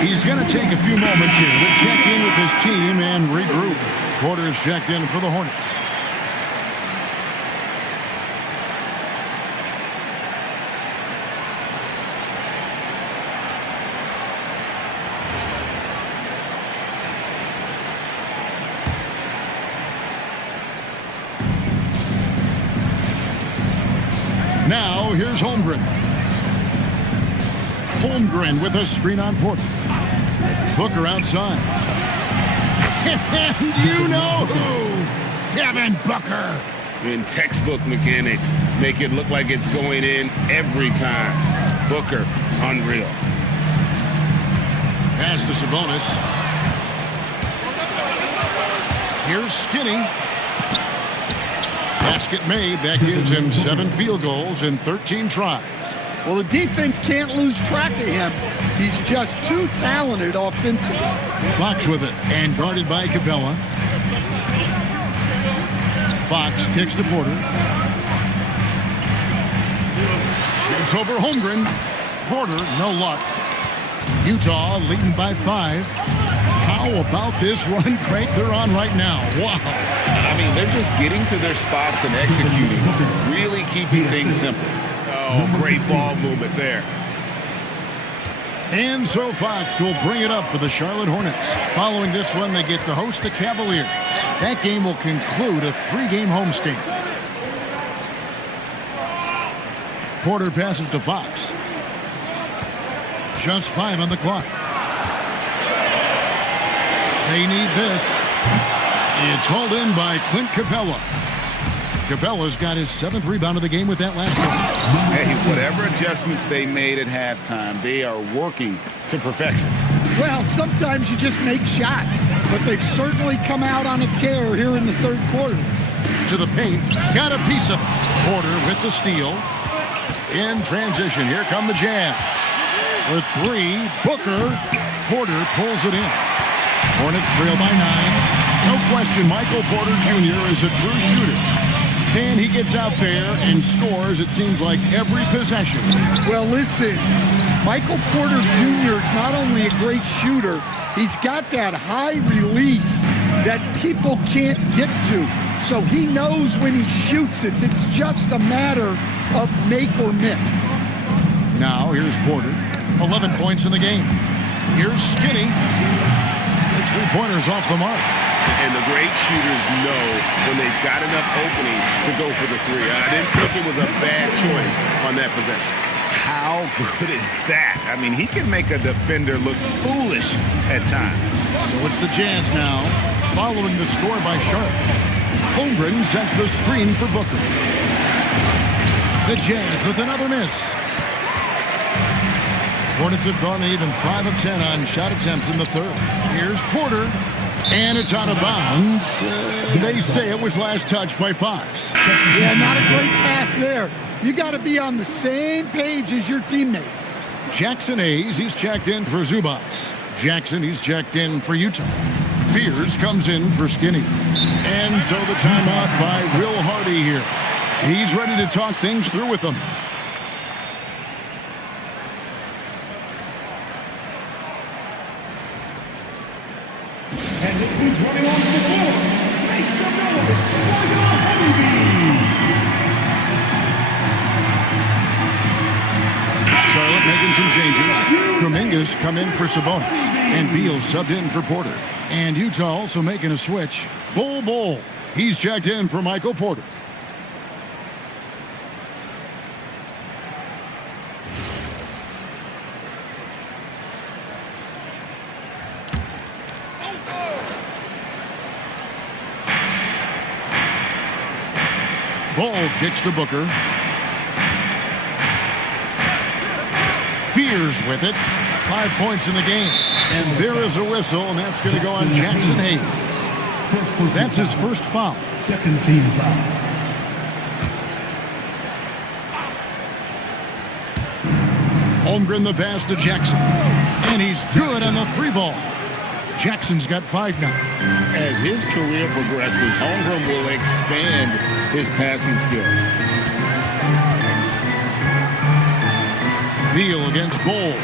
He's going to take a few moments here to check in with his team and regroup. Porter's checked in for the Hornets. Now, here's Holmgren. Holmgren with a screen on Porter. Booker outside. And you know who? Devin Booker. In textbook mechanics, make it look like it's going in every time. Booker, unreal. Pass to Sabonis. Here's Skinny. Basket made. That gives him 7 field goals in 13 tries. Well, the defense can't lose track of him. He's just too talented offensively. Fox with it, and guarded by Capella. Fox kicks to Porter. Shoots over Holmgren. Porter, no luck. Utah leading by 5. How about this run crank they're on right now? Wow. I mean, they're just getting to their spots and executing, really keeping things simple. Oh, Oh, great ball movement there. And so Fox will bring it up for the Charlotte Hornets. Following this one, they get to host the Cavaliers. That game will conclude a 3-game homestand. Porter passes to Fox. Just 5 on the clock. They need this. It's hauled in by Clint Capella. Capella's got his 7th rebound of the game with that last one. Hey, whatever adjustments they made at halftime, they are working to perfection. Well, sometimes you just make shots, but they've certainly come out on a tear here in the third quarter. To the paint, got a piece of it. Porter with the steal. In transition, here come the Jazz. For 3, Booker. Porter pulls it in. Hornets trail by 9. No question, Michael Porter Jr. is a true shooter. And he gets out there and scores, it seems like, every possession. Well, listen, Michael Porter Jr. is not only a great shooter, he's got that high release that people can't get to. So he knows when he shoots it. It's just a matter of make or miss. Now, here's Porter. 11 points in the game. Here's Skinny. His 3-pointer's off the mark. And the great shooters know when they've got enough opening to go for the 3. I didn't think it was a bad choice on that possession. How good is that? I mean, he can make a defender look foolish at times. So it's the Jazz now, following the score by Charlotte. Holmgren sets the screen for Booker. The Jazz with another miss. Hornets have gone even 5 of 10 on shot attempts in the third. Here's Porter. And it's out of bounds. They say it was last touched by Fox. Yeah, not a great pass there. You got to be on the same page as your teammates. Jackson Hayes, he's checked in for Zubats. Jackson, he's checked in for Utah. Fears comes in for Skinny. And so the timeout by Will Hardy here. He's ready to talk things through with them. And who's running on the floor? Make some noise for your Charlotte making some changes. Dominguez come in for Sabonis. And Beal subbed in for Porter. And Utah also making a switch. Bull. He's checked in for Michael Porter. Ball kicks to Booker. Fears with it. 5 points in the game. And there is a whistle, and that's going to go on Jackson Hayes. That's his first foul. Second team foul. Holmgren the pass to Jackson. And he's good on the 3-ball. Jackson's got 5 now. As his career progresses, Holmgren will expand his passing skills. Beal against Bull.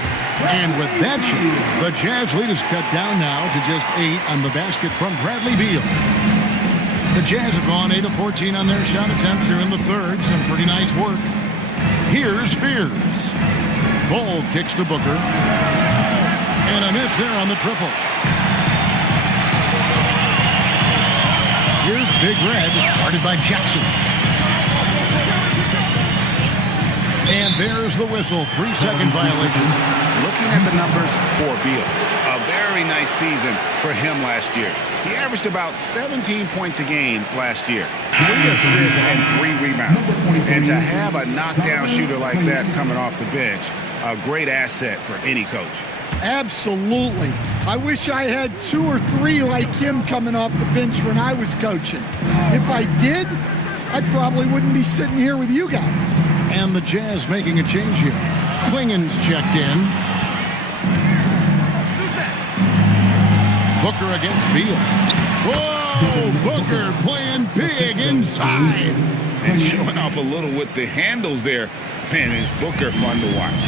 And with that shot, the Jazz lead is cut down now to just 8 on the basket from Bradley Beal. The Jazz have gone 8 of 14 on their shot attempts here in the third. Some pretty nice work. Here's Fears. Bull kicks to Booker. And a miss there on the triple. Here's Big Red, guarded by Jackson. And there's the whistle. 3-second violations. Looking at the numbers for Beal, a very nice season for him last year. He averaged about 17 points a game last year. 3 assists and 3 rebounds. And to have a knockdown shooter like that coming off the bench, a great asset for any coach. Absolutely. I wish I had 2 or 3 like him coming off the bench when I was coaching. If I did, I probably wouldn't be sitting here with you guys. And the Jazz making a change here. Klingen's checked in. Booker against Beal. Whoa! Booker playing big inside. And showing off a little with the handles there. Man, is Booker fun to watch.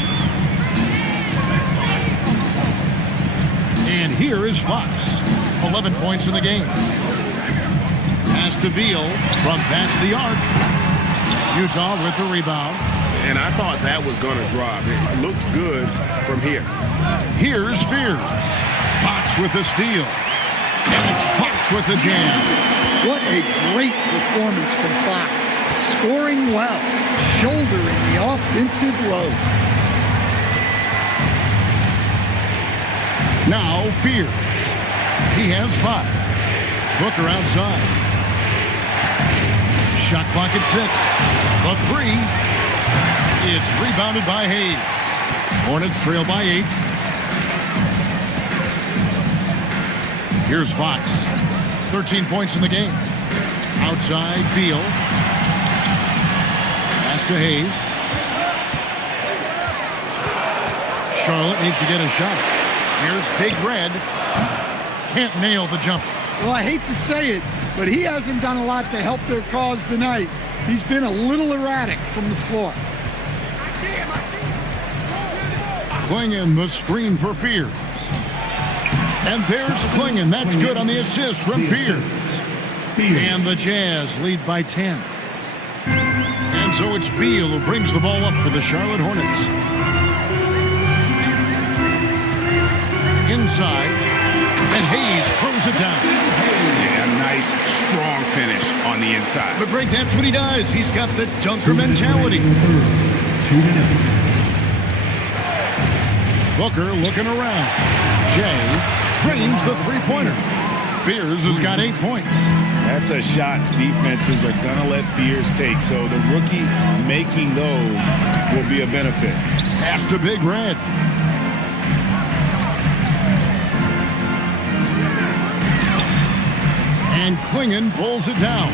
And here is Fox. 11 points in the game. Pass to Beal from past the arc. Utah with the rebound. and I thought that was going to drop. It looked good from here. Here's Fear. Fox with the steal. And it's Fox with the jam. What a great performance from Fox. Scoring well, shouldering the offensive load. Now Fears. He has 5. Booker outside. Shot clock at 6. The 3. It's rebounded by Hayes. Hornets trail by 8. Here's Fox. 13 points in the game. Outside, Beal. Pass to Hayes. Charlotte needs to get a shot. Here's Big Red. Can't nail the jumper. Well, I hate to say it, but he hasn't done a lot to help their cause tonight. He's been a little erratic from the floor. Klingon the screen for Fears. And there's Klingon. That's good on the assist from Fears. And the Jazz lead by 10. And so it's Beal who brings the ball up for the Charlotte Hornets. Inside. And Hayes throws it down. Yeah, nice, strong finish on the inside. But Greg, that's what he does. He's got the dunker mentality. 2 minutes. Booker looking around. Jay trains the three-pointer. Fears has got 8 points. That's a shot defenses are going to let Fears take. So the rookie making those will be a benefit. Pass to Big Red. And Klingon pulls it down.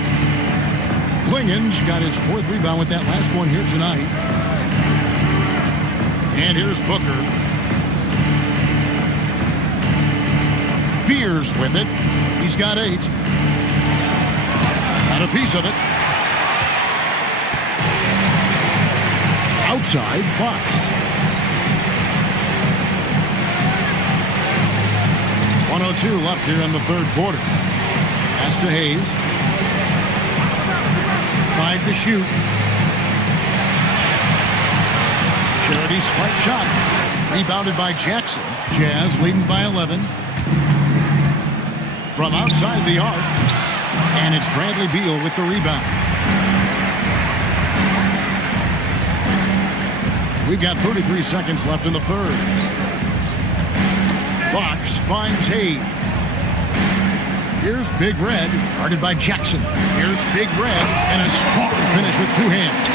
Klingon's got his 4th rebound with that last one here tonight. And here's Booker. Fears with it. He's got 8. Got a piece of it. Outside, Fox. .102 left here in the 3rd quarter. Pass to Hayes. 5 to shoot. Charity stripe shot. Rebounded by Jackson. Jazz leading by 11. From outside the arc. And it's Bradley Beal with the rebound. We've got 33 seconds left in the 3rd. Fox finds Hayes. Here's Big Red, guarded by Jackson. Here's Big Red, and a strong finish with 2 hands.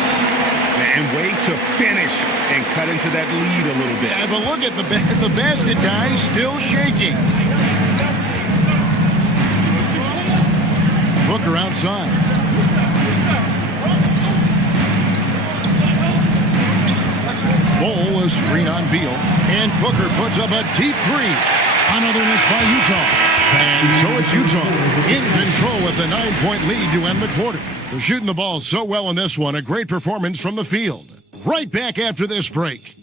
And way to finish and cut into that lead a little bit. Yeah, but look at the basket guy still shaking. Booker outside. Bowl, a screen on Beal. And Booker puts up a deep 3. Another miss by Utah. And so it's Utah in control with a 9-point lead to end the quarter. They're shooting the ball so well in this one. A great performance from the field. Right back after this break.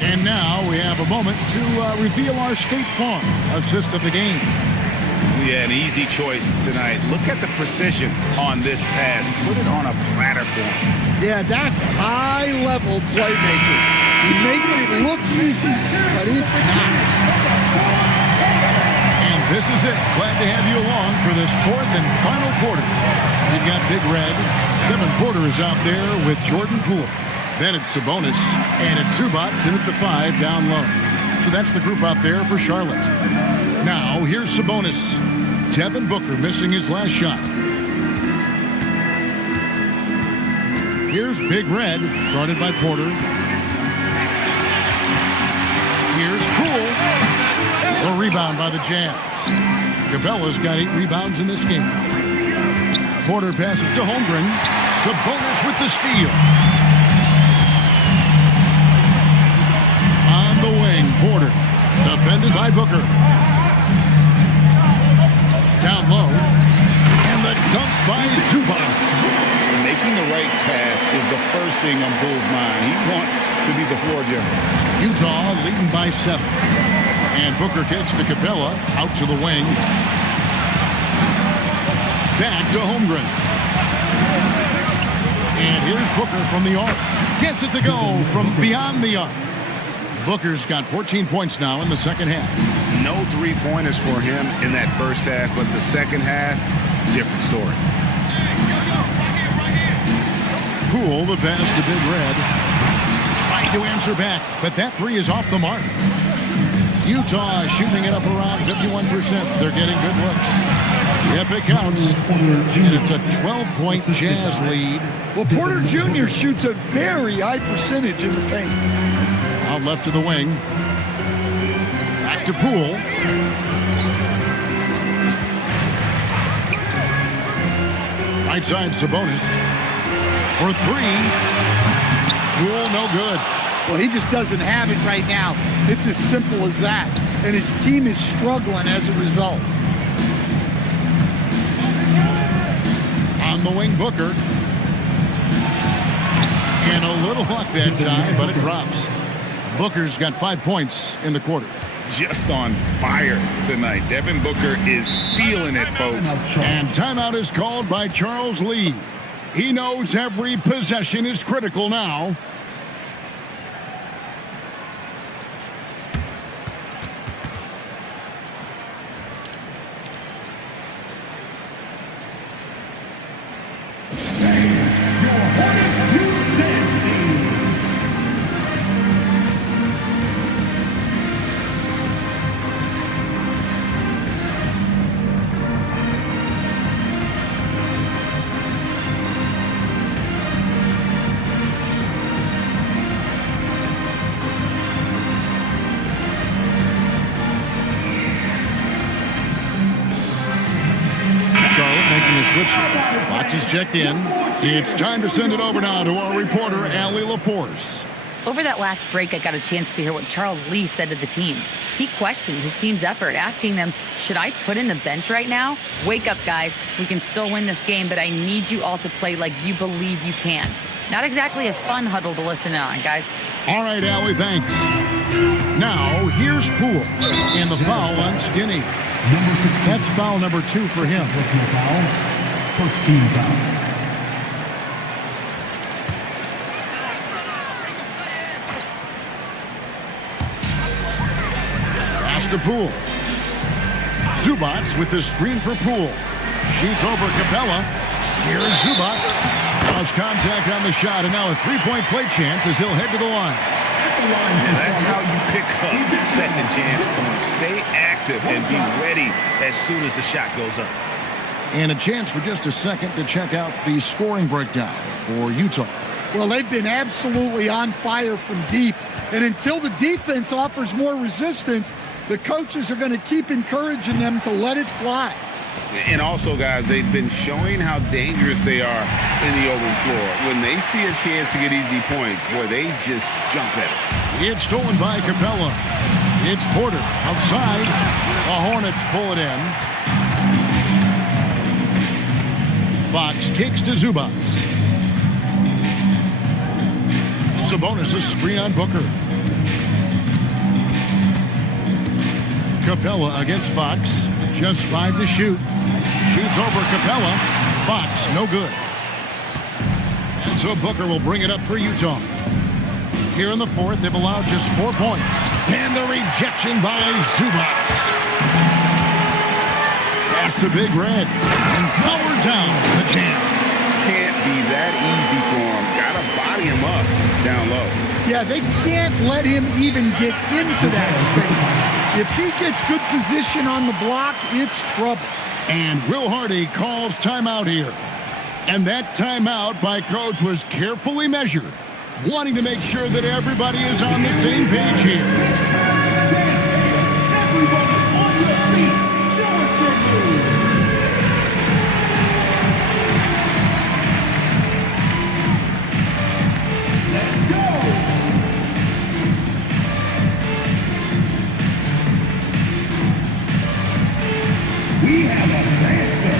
And now we have a moment to reveal our State Farm assist of the game. Yeah, an easy choice tonight. Look at the precision on this pass. Put it on a platter for him. Yeah, that's high-level playmaking. He makes it look easy, but it's not. And this is it. Glad to have you along for this 4th and final quarter. We've got Big Red. Kevin Porter is out there with Jordan Poole. Then it's Sabonis, and it's Zubac in at the 5 down low. So that's the group out there for Charlotte. Now, here's Sabonis. Devin Booker missing his last shot. Here's Big Red, guarded by Porter. Here's Poole. A rebound by the Jazz. Capella's got 8 rebounds in this game. Porter passes to Holmgren. Sabonis with the steal. On the wing, Porter. Defended by Booker. Down low. the first thing on Poole's mind. He wants to be the floor general. Utah leading by 7. And Booker kicks to Capella, out to the wing. Back to Holmgren. And here's Booker from the arc. Gets it to go from beyond the arc. Booker's got 14 points now in the second half. No three-pointers for him in that first half, but the second half, different story. Poole, the pass to Big Red. Tried to answer back, but that three is off the mark. Utah shooting it up around 51%. They're getting good looks. Yep, it counts. And it's a 12-point Jazz lead. Well, Porter Jr. shoots a very high percentage in the paint. Out left to the wing. Back to Poole. Right side, Sabonis. For three. Poole, no good. Well, he just doesn't have it right now. It's as simple as that. And his team is struggling as a result. On the wing, Booker. And a little luck that time, but it drops. Booker's got 5 points in the quarter. Just on fire tonight. Devin Booker is feeling it, folks. And timeout is called by Charles Lee. He knows every possession is critical now. Switch. Fox is checked in. It's time to send it over now to our reporter, Allie LaForce. Over that last break, I got a chance to hear what Charles Lee said to the team. He questioned his team's effort, asking them, should I put in the bench right now? Wake up, guys. We can still win this game, but I need you all to play like you believe you can. Not exactly a fun huddle to listen on, guys. All right, Allie, thanks. Now, here's Poole. And the foul on Skinny. That's foul number 2 for him. First team foul. Pass to Poole. Zubats with the screen for Poole. Shoots over Capella. Here is Zubats. Lost contact on the shot, and now a three-point play chance as he'll head to the line. And that's how you pick up second chance points. Stay active and be ready as soon as the shot goes up. And a chance for just a second to check out the scoring breakdown for Utah. Well, they've been absolutely on fire from deep. And until the defense offers more resistance, the coaches are going to keep encouraging them to let it fly. And also, guys, they've been showing how dangerous they are in the open floor. When they see a chance to get easy points, boy, they just jump at it. It's stolen by Capella. It's Porter outside. The Hornets pull it in. Fox kicks to Zubats. Sabonis' screen on Booker. Capella against Fox. Just 5 to shoot. Shoots over Capella. Fox, no good. And so Booker will bring it up for Utah. Here in the fourth, they've allowed just 4 points. And the rejection by Zubats. Pass to Big Red. And power down the champ. Can't be that easy for him. Got to body him up down low. Yeah, they can't let him even get into that space. If he gets good position on the block, it's trouble. And Will Hardy calls timeout here. And that timeout by Coach was carefully measured, wanting to make sure that everybody is on the same page here. Everybody on your feet. Show us your moves. Let's go. We have a dancer.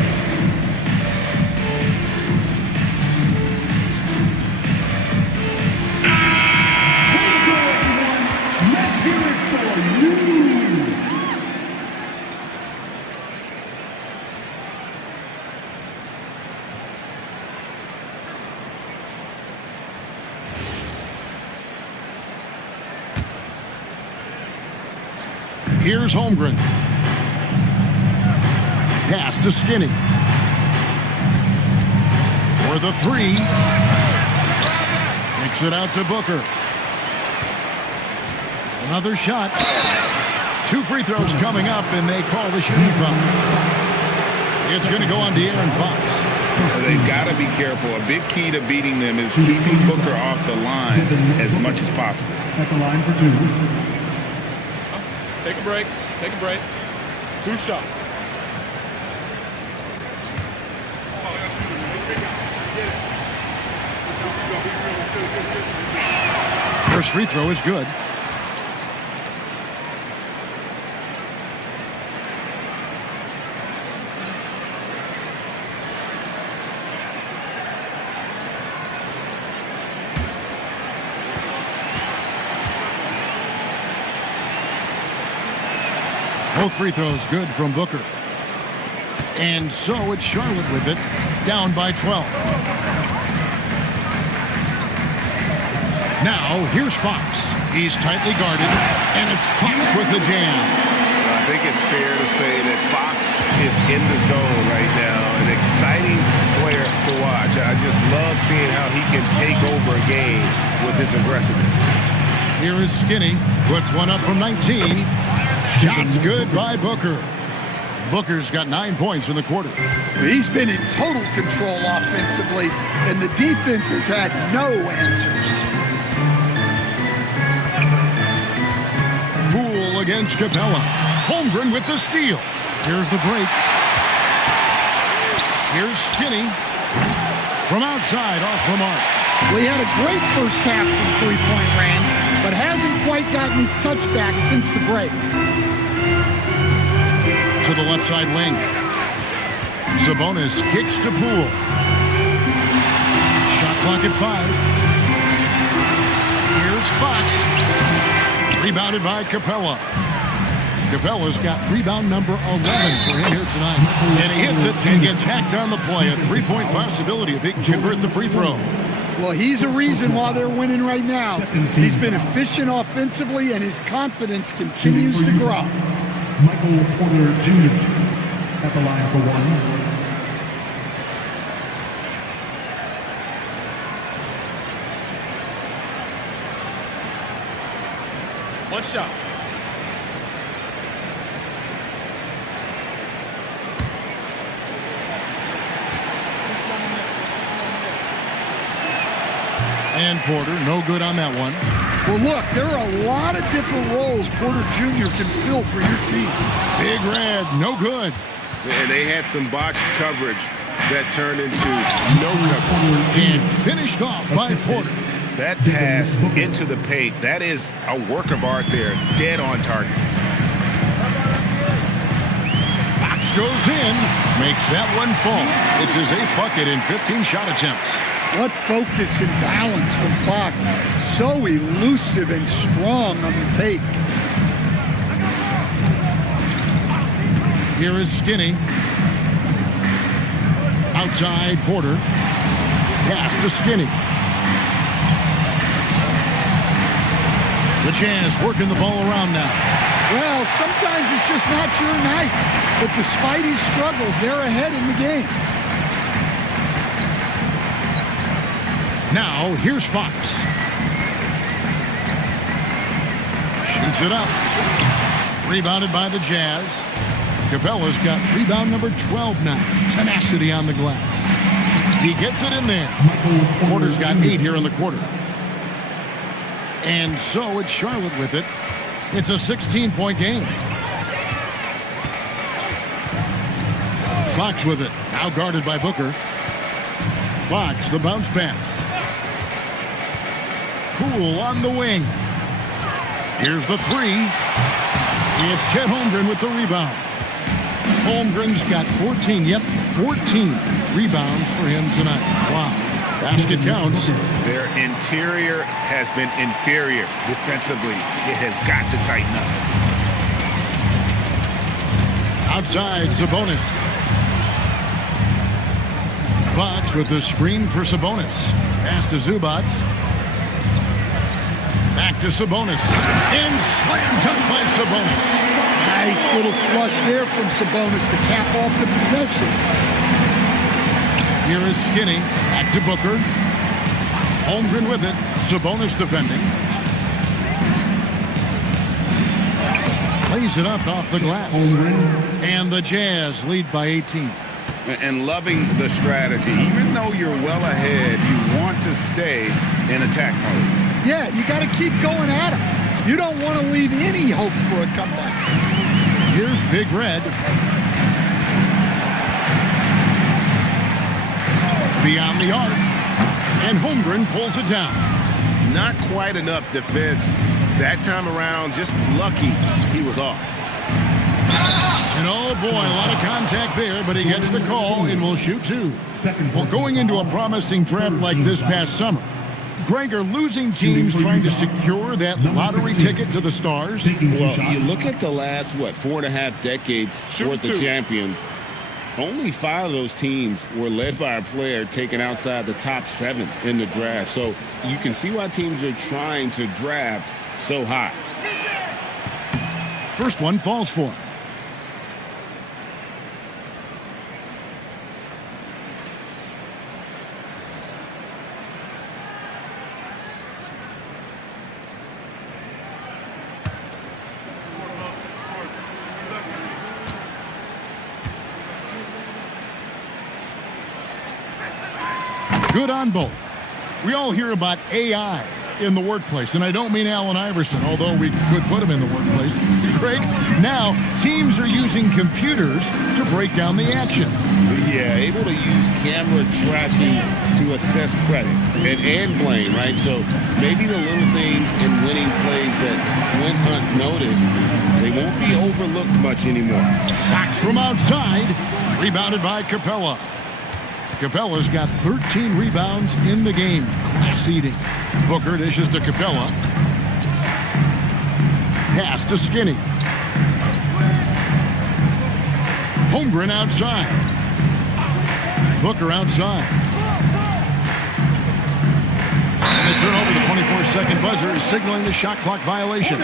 Here's Holmgren. Pass to Skinny. For the three. Kicks it out to Booker. Another shot. 2 free throws coming up, and they call the shooting foul. It's going to go on to Aaron Fox. They've got to be careful. A big key to beating them is keeping Booker off the line as much as possible. At the line for 2. Take a break. Take a break. 2 shots. First free throw is good. Both free throws good from Booker. And so it's Charlotte with it, down by 12. Now, here's Fox. He's tightly guarded, and it's Fox with the jam. I think it's fair to say that Fox is in the zone right now. An exciting player to watch. I just love seeing how he can take over a game with his aggressiveness. Here is Skinny. Puts one up from 19. Shots good by Booker. Booker's got 9 points in the quarter. He's been in total control offensively, and the defense has had no answers. Poole against Capella. Holmgren with the steal. Here's the break. Here's Skinny. From outside, off the mark. Well, he had a great first half from three-point range, but hasn't quite gotten his touchback since the break. To the left side wing. Sabonis kicks to Poole. Shot clock at 5. Here's Fox. Rebounded by Capella. Capella's got rebound number 11 for him here tonight. And he hits it and gets hacked on the play. A 3-point possibility if he can convert the free throw. Well, he's a reason why they're winning right now. He's been efficient offensively, and his confidence continues to grow. Michael Porter Jr. at the line for 1. One shot. And Porter, no good on that one. Well, look, there are a lot of different roles Porter Jr. can fill for your team. Big Red, no good. And they had some botched coverage that turned into no coverage. And finished off by Porter. That pass into the paint, that is a work of art there, dead on target. Fox goes in, makes that one fall. It's his 8th bucket in 15 shot attempts. What focus and balance from Fox. So elusive and strong on the take. Here is Skinny. Outside Porter. Pass to Skinny. The Jazz working the ball around now. Well, sometimes it's just not your night. But despite his struggles, they're ahead in the game. Now, here's Fox. Shoots it up. Rebounded by the Jazz. Capella's got rebound number 12 now. Tenacity on the glass. He gets it in there. Porter's got 8 here in the quarter. And so it's Charlotte with it. It's a 16-point game. Fox with it. Now guarded by Booker. Fox, the bounce pass. Poole on the wing. Here's the 3. It's Chet Holmgren with the rebound. Holmgren's got 14, 14 rebounds for him tonight. Wow. Basket counts. Their interior has been inferior defensively. It has got to tighten up. Outside, Sabonis. Fox with the screen for Sabonis. Pass to Zubac. Back to Sabonis. And slam dunk by Sabonis. Nice little flush there from Sabonis to cap off the possession. Here is Skinny. Back to Booker. Holmgren with it. Sabonis defending. Plays it up off the glass. And the Jazz lead by 18. And loving the strategy. Even though you're well ahead, you want to stay in attack mode. Yeah, you got to keep going at him. You don't want to leave any hope for a comeback. Here's Big Red. Beyond the arc. And Holmgren pulls it down. Not quite enough defense that time around. Just lucky he was off. And oh boy, a lot of contact there, but he gets the call and will shoot two. Well, going into a promising draft like this past summer, Greg, are losing teams trying to secure that lottery ticket to the stars? Well, you look at the last, 4.5 decades worth of champions. Only 5 of those teams were led by a player taken outside the top 7 in the draft. So you can see why teams are trying to draft so high. First one falls for him. Good on both. We all hear about AI in the workplace, and I don't mean Allen Iverson, although we could put him in the workplace. Greg, now teams are using computers to break down the action. Yeah, able to use camera tracking to assess credit and blame, right? So maybe the little things in winning plays that went unnoticed, they won't be overlooked much anymore. Back from outside, rebounded by Capella. Capella's got 13 rebounds in the game. Class eating. Booker dishes to Capella. Pass to Skinny. Holmgren outside. Booker outside. And they turn over the 24-second buzzer, signaling the shot clock violation.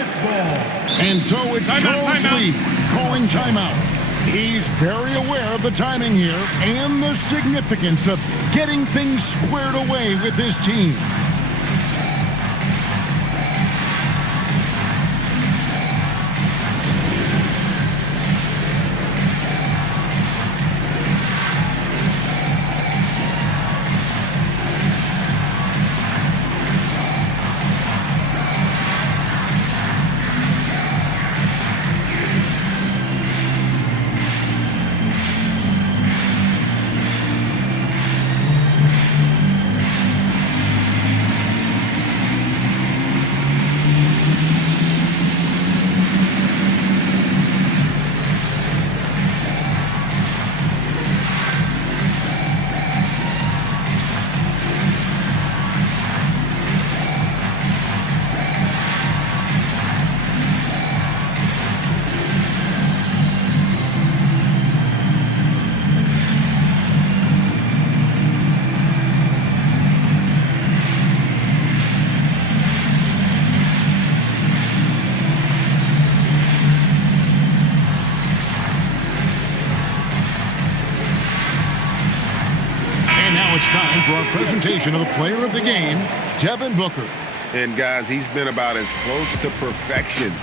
And so it's Charles Lee calling timeout. He's very aware of the timing here and the significance of getting things squared away with his team. It's time for our presentation of the player of the game, Devin Booker. And guys, he's been about as close to perfection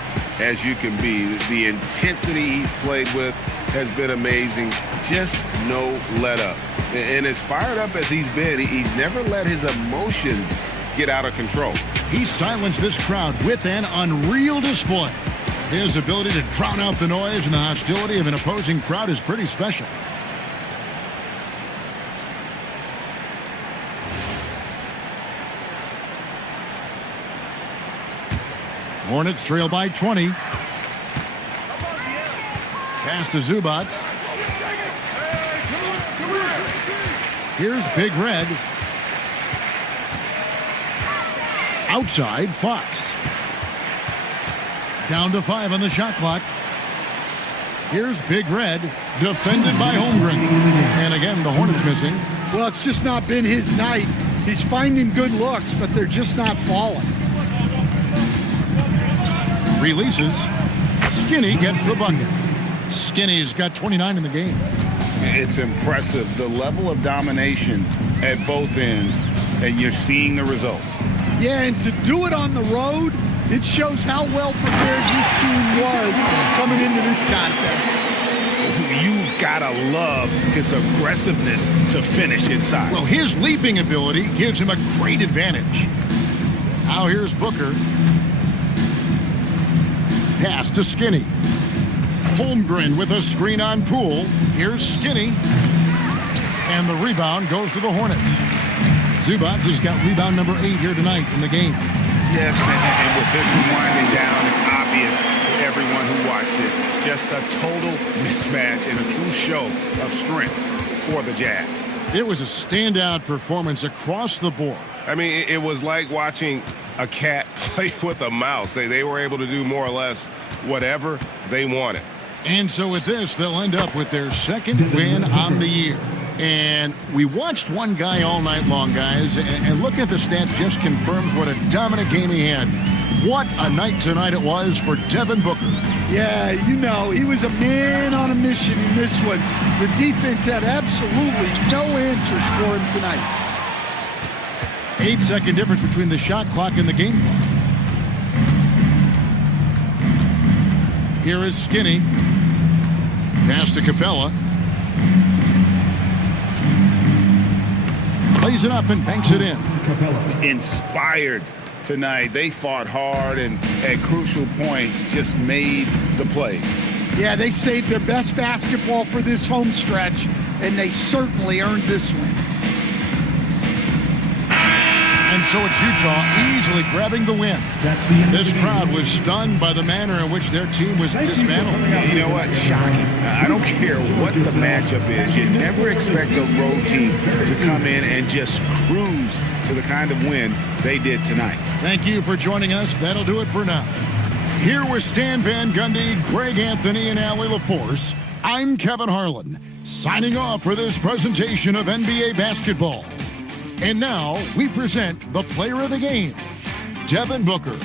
as you can be. The intensity he's played with has been amazing. Just no let up. And as fired up as he's been, he's never let his emotions get out of control. He silenced this crowd with an unreal display. His ability to drown out the noise and the hostility of an opposing crowd is pretty special. Hornets trail by 20. Pass to Zubac. Here's Big Red. Outside, Fox. Down to 5 on the shot clock. Here's Big Red, defended by Holmgren. And again, the Hornets missing. Well, it's just not been his night. He's finding good looks, but they're just not falling. Releases. Skinny gets the bucket. Skinny's got 29 in the game. It's impressive, the level of domination at both ends, and you're seeing the results. Yeah, and to do it on the road, it shows how well prepared this team was coming into this contest. You gotta love his aggressiveness to finish inside. Well, his leaping ability gives him a great advantage. Now here's Booker. Pass to Skinny. Holmgren with a screen on Poole. Here's Skinny. And the rebound goes to the Hornets. Zubats has got rebound number 8 here tonight in the game. Yes, and with this one winding down, it's obvious to everyone who watched it. Just a total mismatch and a true show of strength for the Jazz. It was a standout performance across the board. I mean, it was like watching a cat play with a mouse. They were able to do more or less whatever they wanted. And so with this, they'll end up with their second win on the year. And we watched one guy all night long, guys, and looking at the stats just confirms what a dominant game he had. What a night tonight it was for Devin Booker. Yeah, you know, he was a man on a mission in this one. The defense had absolutely no answers for him tonight. 8-second difference between the shot clock and the game clock. Here is Skinny. Pass to Capella. Plays it up and banks it in. Inspired tonight. They fought hard and at crucial points just made the plays. Yeah, they saved their best basketball for this home stretch, and they certainly earned this one. And so it's Utah easily grabbing the win. This crowd was stunned by the manner in which their team was dismantled. You know what? Shocking. I don't care what the matchup is. You never expect a road team to come in and just cruise to the kind of win they did tonight. Thank you for joining us. That'll do it for now. Here with Stan Van Gundy, Greg Anthony, and Allie LaForce, I'm Kevin Harlan, signing off for this presentation of NBA basketball. And now we present the player of the game, Devin Booker.